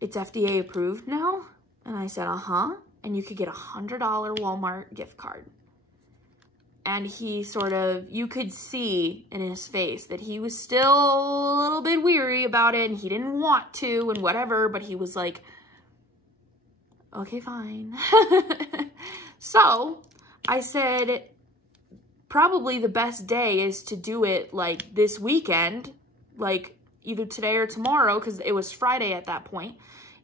it's FDA approved now? And I said, uh-huh. And you could get a $100 Walmart gift card. And he sort of, you could see in his face that he was still a little bit weary about it and he didn't want to and whatever, but he was like, okay, fine. So I said, probably the best day is to do it like this weekend, like either today or tomorrow, because it was Friday at that point.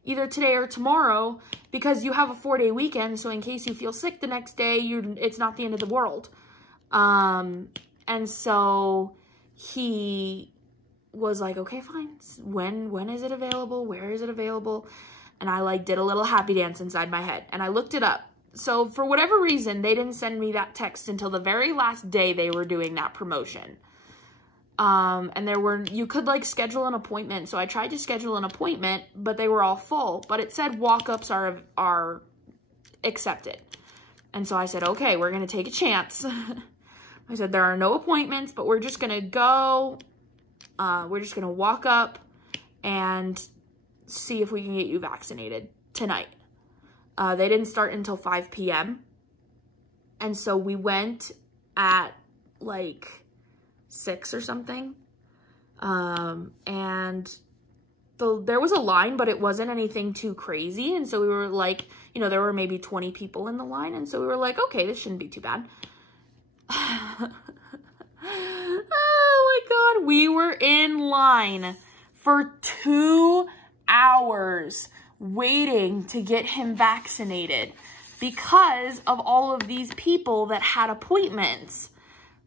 Either today or tomorrow, because you have a 4-day weekend, so in case you feel sick the next day, it's not the end of the world. And so he was like, okay, fine. When is it available? Where is it available? And I like did a little happy dance inside my head and I looked it up. So for whatever reason, they didn't send me that text until the very last day they were doing that promotion. And you could like schedule an appointment. So I tried to schedule an appointment, but they were all full, but it said walk-ups are accepted. And so I said, okay, we're going to take a chance. I said, there are no appointments, but we're just going to go, we're just going to walk up and see if we can get you vaccinated tonight. They didn't start until 5 p.m. And so we went at like 6 or something. And there was a line, but it wasn't anything too crazy. And so we were like, you know, there were maybe 20 people in the line. And so we were like, okay, this shouldn't be too bad. Oh my God. We were in line for 2 hours waiting to get him vaccinated because of all of these people that had appointments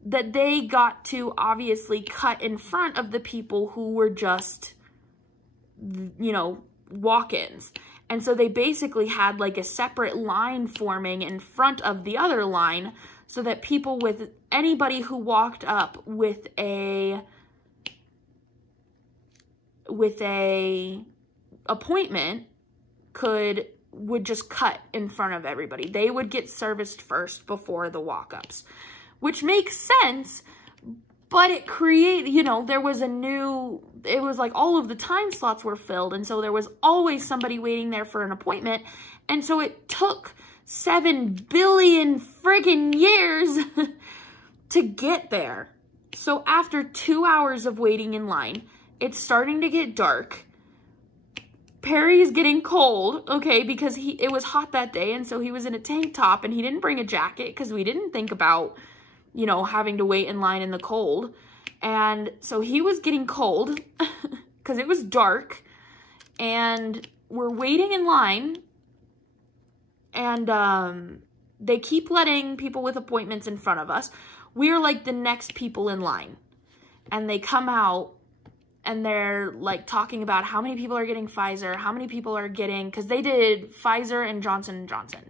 that they got to obviously cut in front of the people who were just, you know, walk-ins. And so they basically had like a separate line forming in front of the other line so that people with anybody who walked up with a appointment would just cut in front of everybody. They would get serviced first before the walk-ups, which makes sense, but it created, you know, it was like all of the time slots were filled, and so there was always somebody waiting there for an appointment, and so it took 7 billion friggin' years to get there. So after 2 hours of waiting in line, it's starting to get dark. Perry's getting cold, okay, because it was hot that day, and so he was in a tank top, and he didn't bring a jacket because we didn't think about, you know, having to wait in line in the cold. And so he was getting cold because it was dark, and we're waiting in line, and they keep letting people with appointments in front of us. We are like the next people in line, and they come out, and they're like talking about how many people are getting Pfizer, how many people are getting, because they did Pfizer and Johnson & Johnson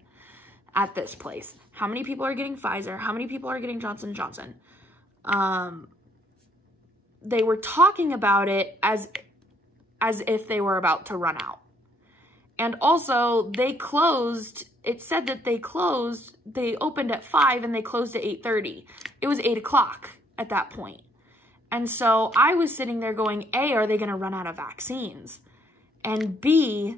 at this place. How many people are getting Pfizer? How many people are getting Johnson & Johnson? They were talking about it as if they were about to run out. And also, they closed, it said that they opened at 5 and they closed at 8:30. It was 8 o'clock at that point. And so I was sitting there going, A, are they going to run out of vaccines? And B,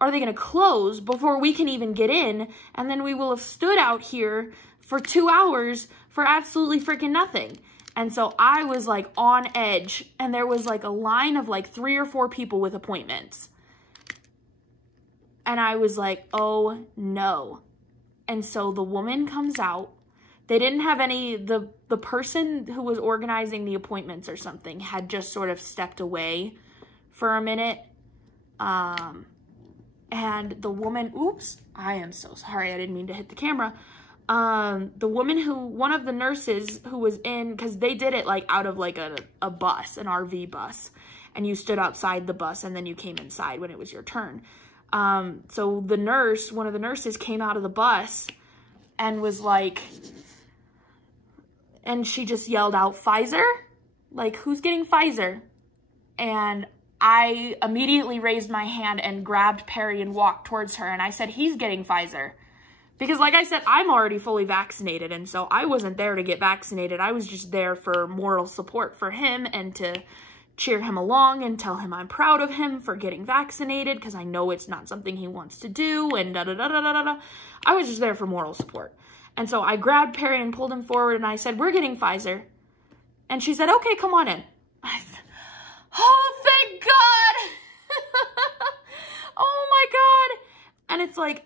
are they going to close before we can even get in? And then we will have stood out here for 2 hours for absolutely freaking nothing. And so I was like on edge, and there was like a line of like 3 or 4 people with appointments. And I was like, oh no. And so the woman comes out. They didn't have any, the person who was organizing the appointments or something had just sort of stepped away for a minute. And the woman, oops, I am so sorry. I didn't mean to hit the camera. The woman one of the nurses who was in, because they did it like out of like a bus, an RV bus. And you stood outside the bus and then you came inside when it was your turn. So the nurse, one of the nurses came out of the bus and was like, and she just yelled out, Pfizer? Like, who's getting Pfizer? And I immediately raised my hand and grabbed Perry and walked towards her. And I said, he's getting Pfizer. Because like I said, I'm already fully vaccinated. And so I wasn't there to get vaccinated. I was just there for moral support for him and to cheer him along and tell him I'm proud of him for getting vaccinated because I know it's not something he wants to do and da-da-da-da-da-da. I was just there for moral support. And so I grabbed Perry and pulled him forward and I said, we're getting Pfizer. And she said, okay, come on in. Oh, thank God. Oh my God. And it's like,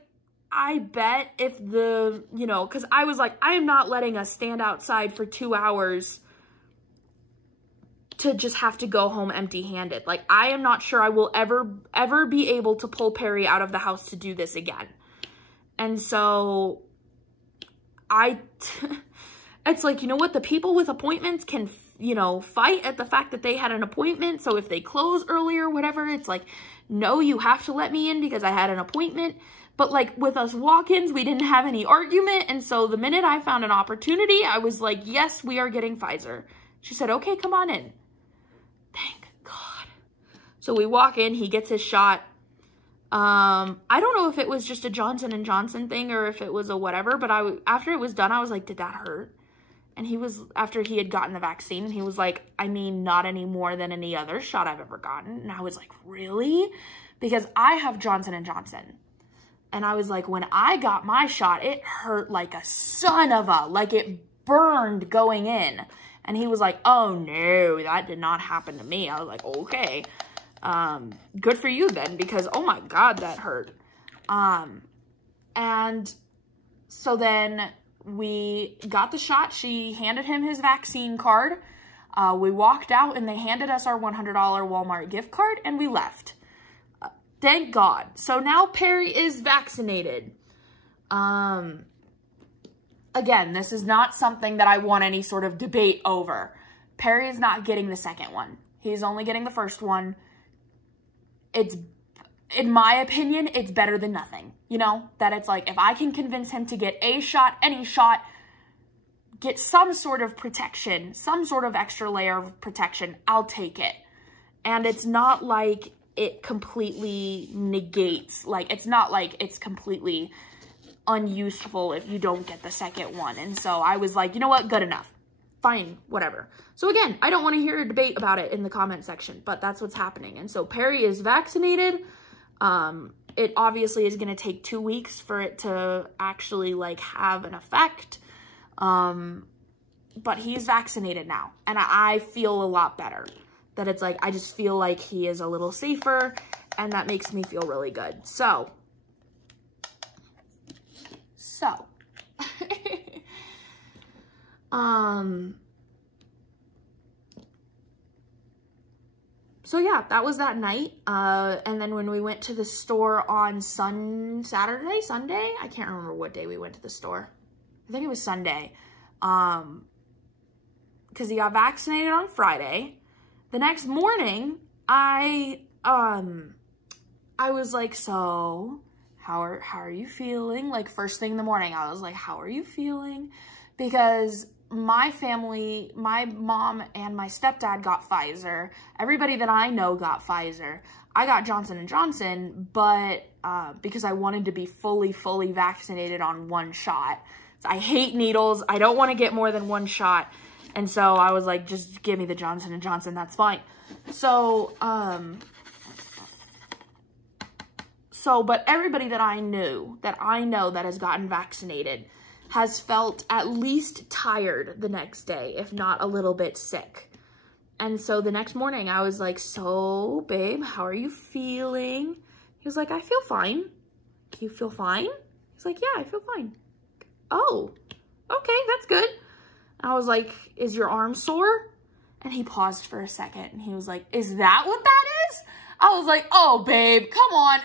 I bet if because I was like, I am not letting us stand outside for 2 hours to just have to go home empty-handed. Like, I am not sure I will ever be able to pull Perry out of the house to do this again. And so it's like, you know what? The people with appointments can, fight at the fact that they had an appointment. So if they close earlier, whatever, it's like, no, you have to let me in because I had an appointment. But like with us walk-ins, we didn't have any argument. And so the minute I found an opportunity, I was like, yes, we are getting Pfizer. She said, okay, come on in. Thank God. So we walk in, he gets his shot. I don't know if it was just a Johnson & Johnson thing or if it was a whatever, but after it was done, I was like, did that hurt? And he was, after he had gotten the vaccine, and he was like, I mean, not any more than any other shot I've ever gotten. And I was like, really? Because I have Johnson & Johnson. And I was like, when I got my shot, it hurt like a son of a, like it burned going in. And he was like, oh no, that did not happen to me. I was like, okay, good for you then, because oh my God, that hurt. And so then we got the shot. She handed him his vaccine card. We walked out and they handed us our $100 Walmart gift card and we left. Thank God. So now Perry is vaccinated. Again, this is not something that I want any sort of debate over. Perry is not getting the second one. He's only getting the first one. It's, in my opinion, it's better than nothing. That it's like, if I can convince him to get a shot, any shot, get some sort of protection, some sort of extra layer of protection, I'll take it. And it's not like it completely negates, like, it's not like it's completely unuseful if you don't get the second one. And so I was like, you know what, good enough, fine, whatever. So again, I don't want to hear a debate about it in the comment section, but that's what's happening. And so Perry is vaccinated. It obviously is going to take 2 weeks for it to actually like have an effect. But he's vaccinated now and I feel a lot better. That it's like, I just feel like he is a little safer and that makes me feel really good. So yeah, that was that night. And then when we went to the store on Sunday, I can't remember what day we went to the store. I think it was Sunday. Because he got vaccinated on Friday. the next morning, I was like, so how are you feeling? Like, first thing in the morning, I was like, how are you feeling? Because my family, my mom and my stepdad got Pfizer. Everybody that I know got Pfizer. I got Johnson & Johnson, but because I wanted to be fully vaccinated on one shot. So I hate needles. I don't want to get more than one shot. And so I was like, just give me the Johnson & Johnson. That's fine. So, but everybody that I know that has gotten vaccinated has felt at least tired the next day, if not a little bit sick. And so the next morning I was like, so babe, how are you feeling? He was like, I feel fine. You feel fine? He's like, yeah, I feel fine. Oh, okay, that's good. I was like, is your arm sore? And he paused for a second and he was like, is that what that is? I was like, oh babe, come on.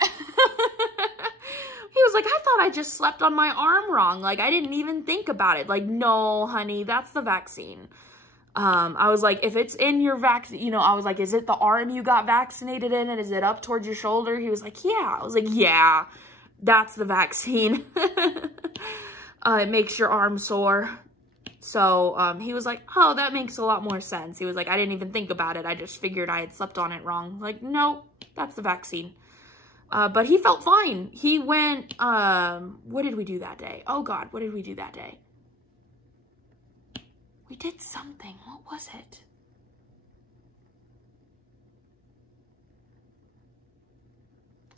He was like, I thought I just slept on my arm wrong. Like, I didn't even think about it. Like, no, honey, that's the vaccine. I was like, if it's in your vaccine, you know, I was like, is it the arm you got vaccinated in and is it up towards your shoulder? He was like, yeah. I was like, yeah, that's the vaccine. It makes your arm sore. So, he was like, oh, that makes a lot more sense. He was like, I didn't even think about it. I just figured I had slept on it wrong. Like, no, that's the vaccine. But he felt fine. He went, what did we do that day? Oh God, what did we do that day? We did something. What was it?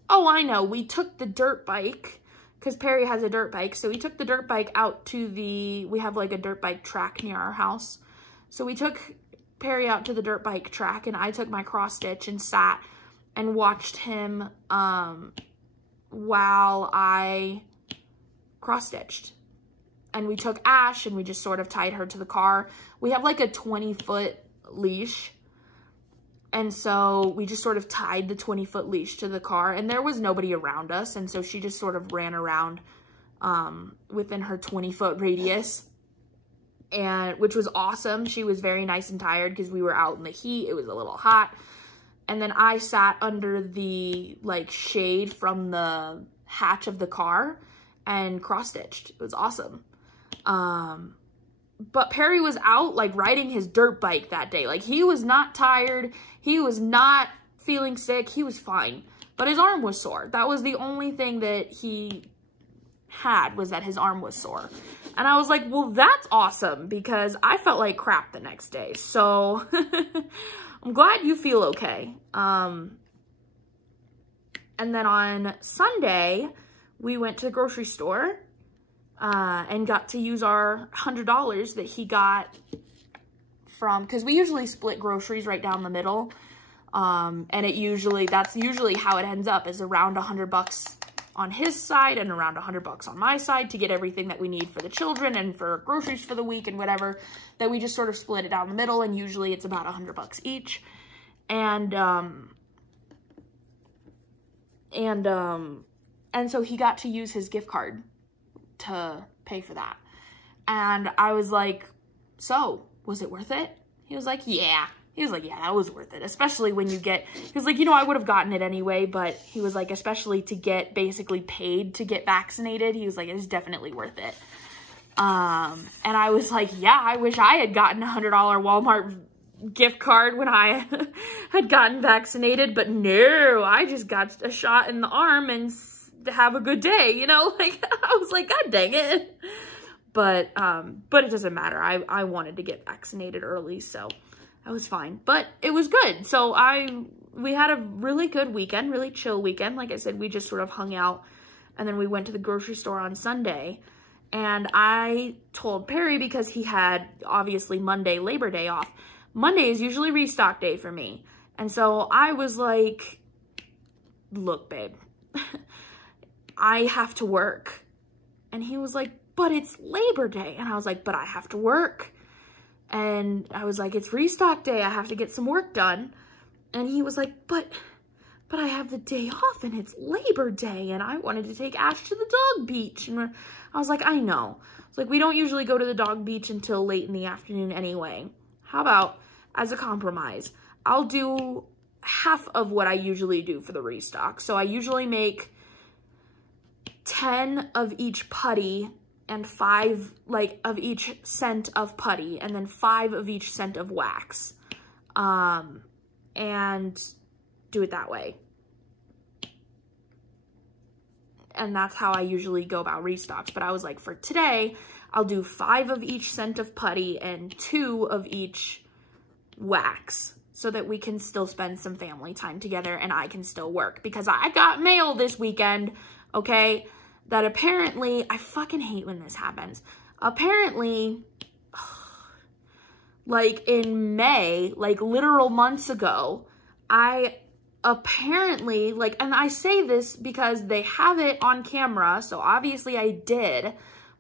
Oh, I know. We took the dirt bike, because Perry has a dirt bike. So we took the dirt bike out to we have like a dirt bike track near our house. So we took Perry out to the dirt bike track and I took my cross stitch and sat and watched him while I cross stitched. And we took Ash and we just sort of tied her to the car. We have like a 20-foot leash. And so we just sort of tied the 20-foot leash to the car and there was nobody around us. And so she just sort of ran around within her 20-foot radius, and which was awesome. She was very nice and tired because we were out in the heat. It was a little hot. And then I sat under the like shade from the hatch of the car and cross-stitched. It was awesome. But Perry was out like riding his dirt bike that day. Like, he was not tired. He was not feeling sick. He was fine, but his arm was sore. That was the only thing that he had, was that his arm was sore. And I was like, well, that's awesome, because I felt like crap the next day. So I'm glad you feel okay. And then on Sunday, we went to the grocery store and got to use our $100 that he got from, because we usually split groceries right down the middle. And that's usually how it ends up, is around $100 on his side and around $100 on my side to get everything that we need for the children and for groceries for the week and whatever, that we just sort of split it down the middle. And usually it's about $100 each. And so he got to use his gift card to pay for that. And I was like, so was it worth it? He was like, yeah. He was like, yeah, that was worth it. Especially when you get, he was like, you know, I would have gotten it anyway, but he was like, especially to get basically paid to get vaccinated, he was like, it's definitely worth it. And I was like, yeah, I wish I had gotten a $100 Walmart gift card when I had gotten vaccinated, but no, I just got a shot in the arm and have a good day, you know? Like, I was like, God dang it. But it doesn't matter. I wanted to get vaccinated early, so I was fine, but it was good. So we had a really good weekend, really chill weekend. Like I said, we just sort of hung out, and then we went to the grocery store on Sunday. And I told Perry, because he had obviously Monday, Labor Day off. Monday is usually restock day for me. And so I was like, look, babe, I have to work. And he was like, but it's Labor Day. And I was like, but I have to work. And I was like, it's restock day. I have to get some work done. And he was like, but I have the day off and it's Labor Day. And I wanted to take Ash to the dog beach. And I was like, I know. It's like, we don't usually go to the dog beach until late in the afternoon anyway. How about, as a compromise, I'll do half of what I usually do for the restock. So I usually make 10 of each putty and 5 like of each scent of putty, and then 5 of each scent of wax, and do it that way. And that's how I usually go about restocks. But I was like, for today, I'll do 5 of each scent of putty and 2 of each wax, so that we can still spend some family time together and I can still work, because I got mail this weekend, okay, that apparently, I fucking hate when this happens. Apparently, like in May, like literal months ago, I apparently, like, and I say this because they have it on camera, so obviously I did,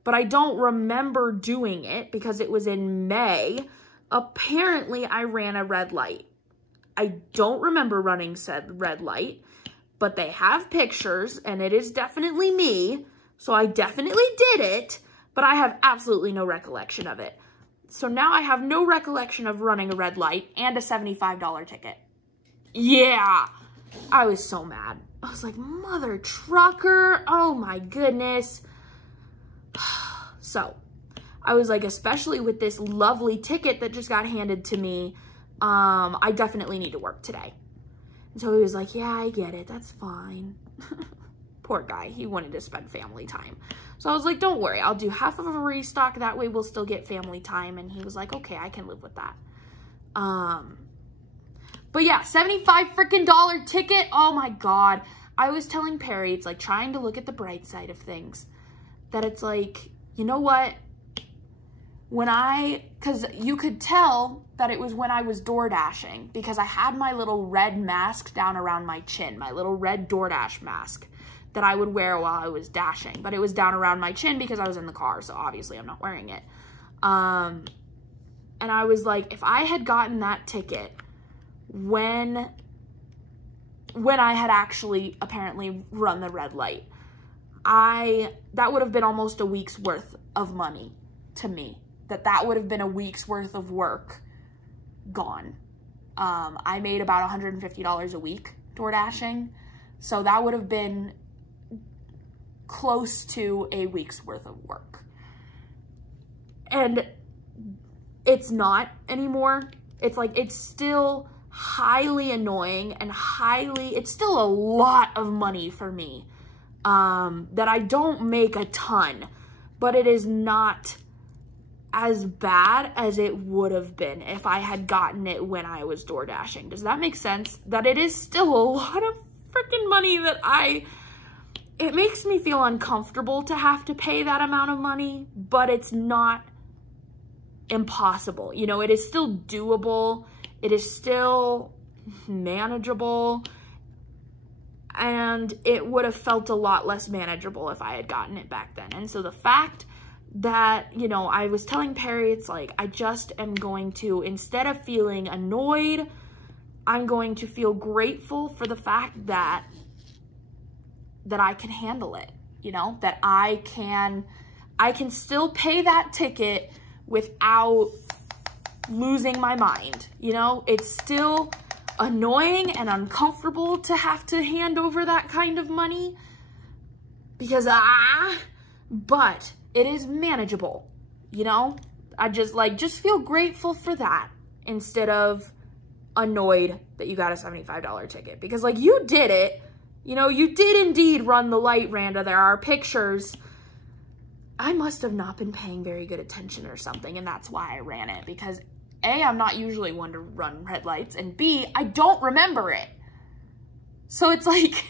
but I don't remember doing it because it was in May. Apparently, I ran a red light. I don't remember running said red light, but they have pictures, and it is definitely me, so I definitely did it, but I have absolutely no recollection of it. So now I have no recollection of running a red light and a $75 ticket. Yeah, I was so mad. I was like, mother trucker, oh my goodness. So I was like, especially with this lovely ticket that just got handed to me, I definitely need to work today. And so he was like, yeah, I get it. That's fine. Poor guy. He wanted to spend family time. So I was like, don't worry. I'll do half of a restock. That way we'll still get family time. And he was like, okay, I can live with that. But yeah, $75 freaking ticket. Oh my God. I was telling Perry, it's like trying to look at the bright side of things. That it's like, you know what? Because you could tell that it was when I was door dashing, because I had my little red mask down around my chin, my little red DoorDash mask that I would wear while I was dashing, but it was down around my chin because I was in the car, so obviously I'm not wearing it. And I was like, if I had gotten that ticket when I had actually apparently run the red light, that would have been almost a week's worth of money to me. That would have been a week's worth of work gone. I made about $150 a week door dashing, so that would have been close to a week's worth of work. And it's not anymore. It's like, it's still highly annoying and it's still a lot of money for me, that I don't make a ton, but it is not as bad as it would have been if I had gotten it when I was door dashing. Does that make sense? That it is still a lot of freaking money that it makes me feel uncomfortable to have to pay that amount of money, but it's not impossible. You know, it is still doable. It is still manageable. And it would have felt a lot less manageable if I had gotten it back then. And so the fact that, you know, I was telling Perry, it's like, I just am going to, instead of feeling annoyed, I'm going to feel grateful for the fact that I can handle it, you know, that I can still pay that ticket without losing my mind. You know, it's still annoying and uncomfortable to have to hand over that kind of money because, but it is manageable, you know? I just feel grateful for that instead of annoyed that you got a $75 ticket, because like, you did it, you know, you did indeed run the light, Randa. There are pictures. I must have not been paying very good attention or something, and that's why I ran it, because A, I'm not usually one to run red lights, and B, I don't remember it. So it's like,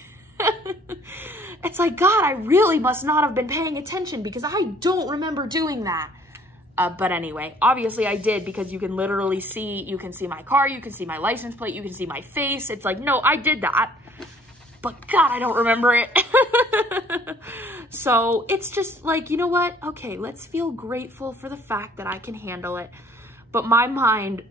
it's like, God, I really must not have been paying attention because I don't remember doing that. But anyway, obviously I did, because you can literally see, you can see my car, you can see my license plate, you can see my face. It's like, no, I did that. But God, I don't remember it. So it's just like, you know what? Okay, let's feel grateful for the fact that I can handle it. But my mind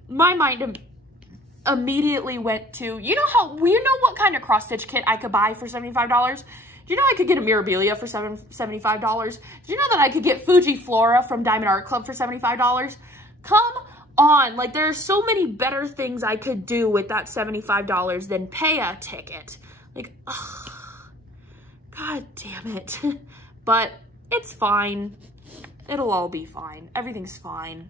immediately went to, you know what kind of cross-stitch kit I could buy for $75? Do you know I could get a Mirabilia for $75? Do you know that I could get Fuji Flora from Diamond Art Club for $75? Come on. Like, there are so many better things I could do with that $75 than pay a ticket. Like, ugh, God damn it. But it's fine. It'll all be fine. Everything's fine.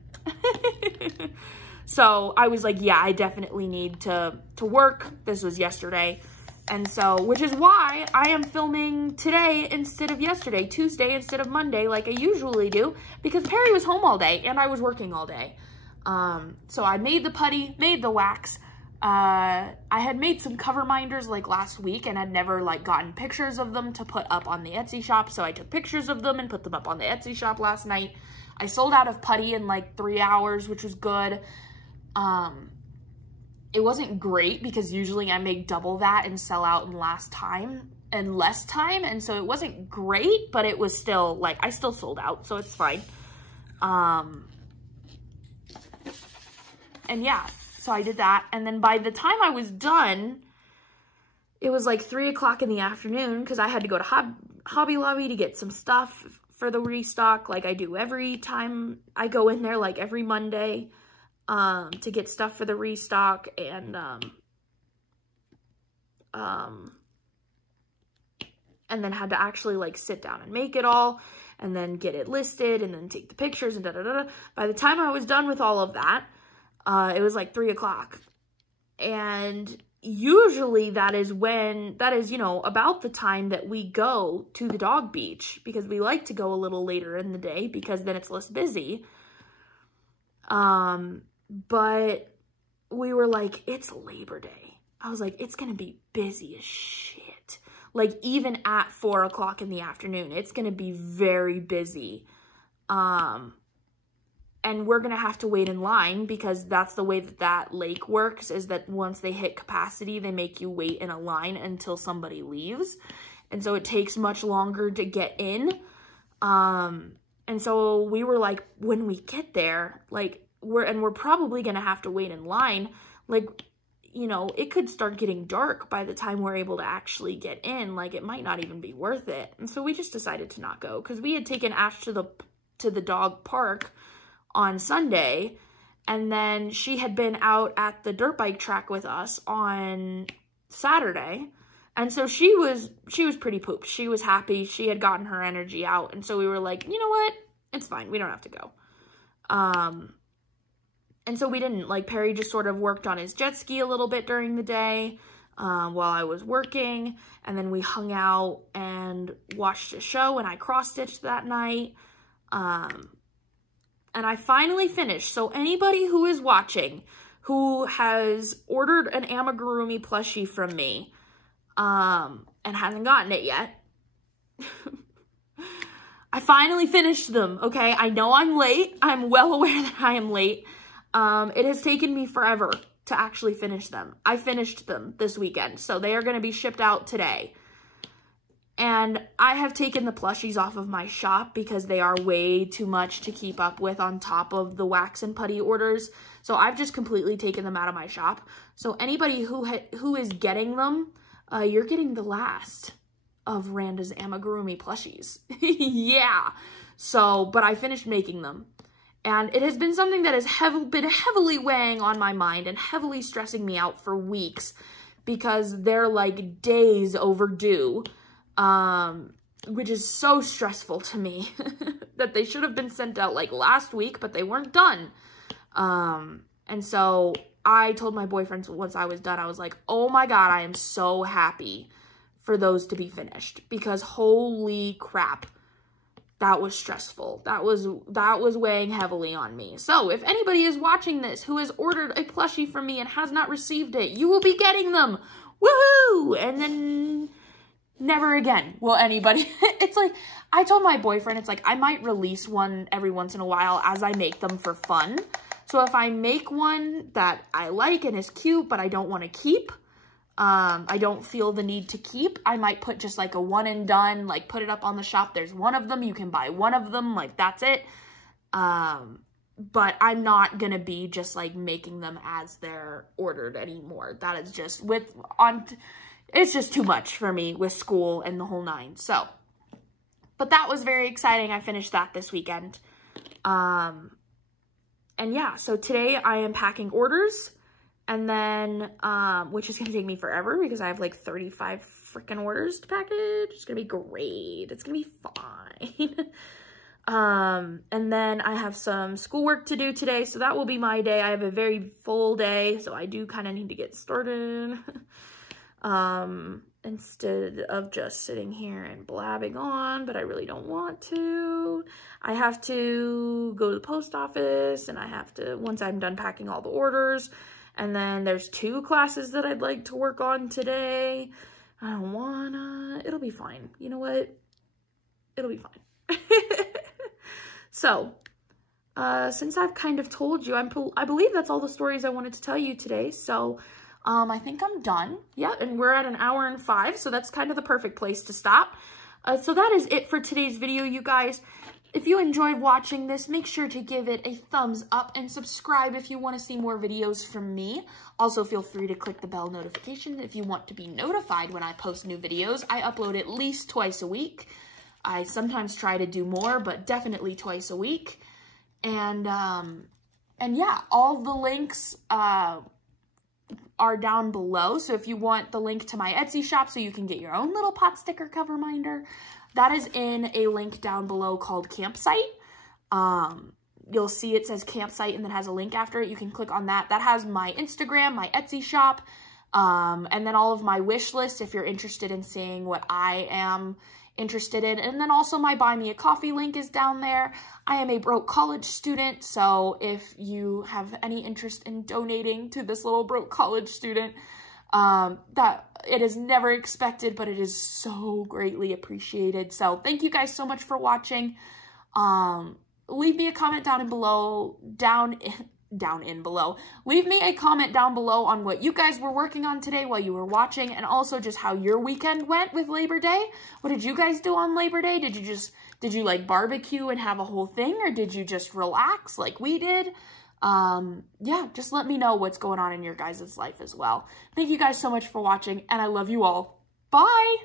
So I was like, yeah, I definitely need to work. This was yesterday. And so, which is why I am filming today instead of yesterday, Tuesday instead of Monday, like I usually do, because Perry was home all day and I was working all day. So I made the putty, made the wax. I had made some cover minders like last week and had never like gotten pictures of them to put up on the Etsy shop. So I took pictures of them and put them up on the Etsy shop last night. I sold out of putty in like 3 hours, which was good. It wasn't great because usually I make double that and sell out in less time. And so it wasn't great, but it was still like, I still sold out, so it's fine. And yeah, so I did that. And then by the time I was done, it was like 3 o'clock in the afternoon because I had to go to Hobby Lobby to get some stuff for the restock. Like I do every time I go in there, like every Monday, to get stuff for the restock. And then had to actually like sit down and make it all and then get it listed and then take the pictures and da-da-da-da. By the time I was done with all of that, it was like 3 o'clock. And usually that is, you know, about the time that we go to the dog beach, because we like to go a little later in the day because then it's less busy. But we were like, it's Labor Day. I was like, it's going to be busy as shit. Like even at 4 o'clock in the afternoon, it's going to be very busy. And we're going to have to wait in line because that's the way that lake works, is that once they hit capacity, they make you wait in a line until somebody leaves. And so it takes much longer to get in. And so we were like, when we get there, like we're probably going to have to wait in line. Like, you know, it could start getting dark by the time we're able to actually get in. Like it might not even be worth it. And so we just decided to not go because we had taken Ash to the dog park on Sunday, and then she had been out at the dirt bike track with us on Saturday, and so she was pretty pooped. She was happy. She had gotten her energy out, and so we were like, you know what? It's fine. We don't have to go. And so we didn't. Like Perry just sort of worked on his jet ski a little bit during the day while I was working, and then we hung out and watched a show, and I cross-stitched that night. And I finally finished. So anybody who is watching who has ordered an amigurumi plushie from me and hasn't gotten it yet, I finally finished them, okay? I know I'm late. I'm well aware that I am late. It has taken me forever to actually finish them. I finished them this weekend, so they are going to be shipped out today. And I have taken the plushies off of my shop because they are way too much to keep up with on top of the wax and putty orders. So I've just completely taken them out of my shop. So anybody who is getting them, you're getting the last of Randa's amigurumi plushies. Yeah. So, but I finished making them. And it has been something that has been heavily weighing on my mind and heavily stressing me out for weeks because they're like days overdue. Which is so stressful to me that they should have been sent out like last week, but they weren't done. And so I told my boyfriend once I was done, I was like, oh my God, I am so happy for those to be finished because holy crap, that was stressful. That was weighing heavily on me. So if anybody is watching this who has ordered a plushie from me and has not received it, you will be getting them. Woohoo! And then never again will anybody. It's like, I told my boyfriend, it's like, I might release one every once in a while as I make them for fun. So if I make one that I like and is cute, but I don't want to keep, I don't feel the need to keep, I might put just like a one and done, like put it up on the shop. There's one of them. You can buy one of them. Like that's it. But I'm not going to be just like making them as they're ordered anymore. That is just it's just too much for me with school and the whole nine. So, but that was very exciting. I finished that this weekend. And yeah, so today I am packing orders, and then, which is gonna take me forever because I have like 35 freaking orders to package. It's gonna be great. It's gonna be fine. And then I have some schoolwork to do today, so that will be my day. I have a very full day, so I do kind of need to get started. Instead of just sitting here and blabbing on, but I really don't want to. I have to go to the post office, and I have to, once I'm done packing all the orders, and then there's 2 classes that I'd like to work on today. I don't wanna, it'll be fine. You know what? It'll be fine. So, since I've kind of told you, I believe that's all the stories I wanted to tell you today. So, I think I'm done. Yeah, and we're at 1 hour and 5, so that's kind of the perfect place to stop. So that is it for today's video, you guys. If you enjoyed watching this, make sure to give it a thumbs up and subscribe if you want to see more videos from me. Also, feel free to click the bell notification if you want to be notified when I post new videos. I upload at least twice a week. I sometimes try to do more, but definitely twice a week. And yeah, all the links are down below. So if you want the link to my Etsy shop so you can get your own little pot sticker cover minder, that is in a link down below called Campsite. You'll see it says Campsite and then has a link after it. You can click on that. That has my Instagram, my Etsy shop, and then all of my wish lists if you're interested in seeing what I am interested in. And then also my Buy Me a Coffee link is down there. I am a broke college student, so if you have any interest in donating to this little broke college student, that it is never expected, but it is so greatly appreciated. So thank you guys so much for watching. Leave me a comment down in below. Leave me a comment down below on what you guys were working on today while you were watching, and also just how your weekend went with Labor Day. What did you guys do on Labor Day? Did you like barbecue and have a whole thing, or did you just relax like we did? Yeah, just let me know what's going on in your guys' life as well. Thank you guys so much for watching, and I love you all. Bye!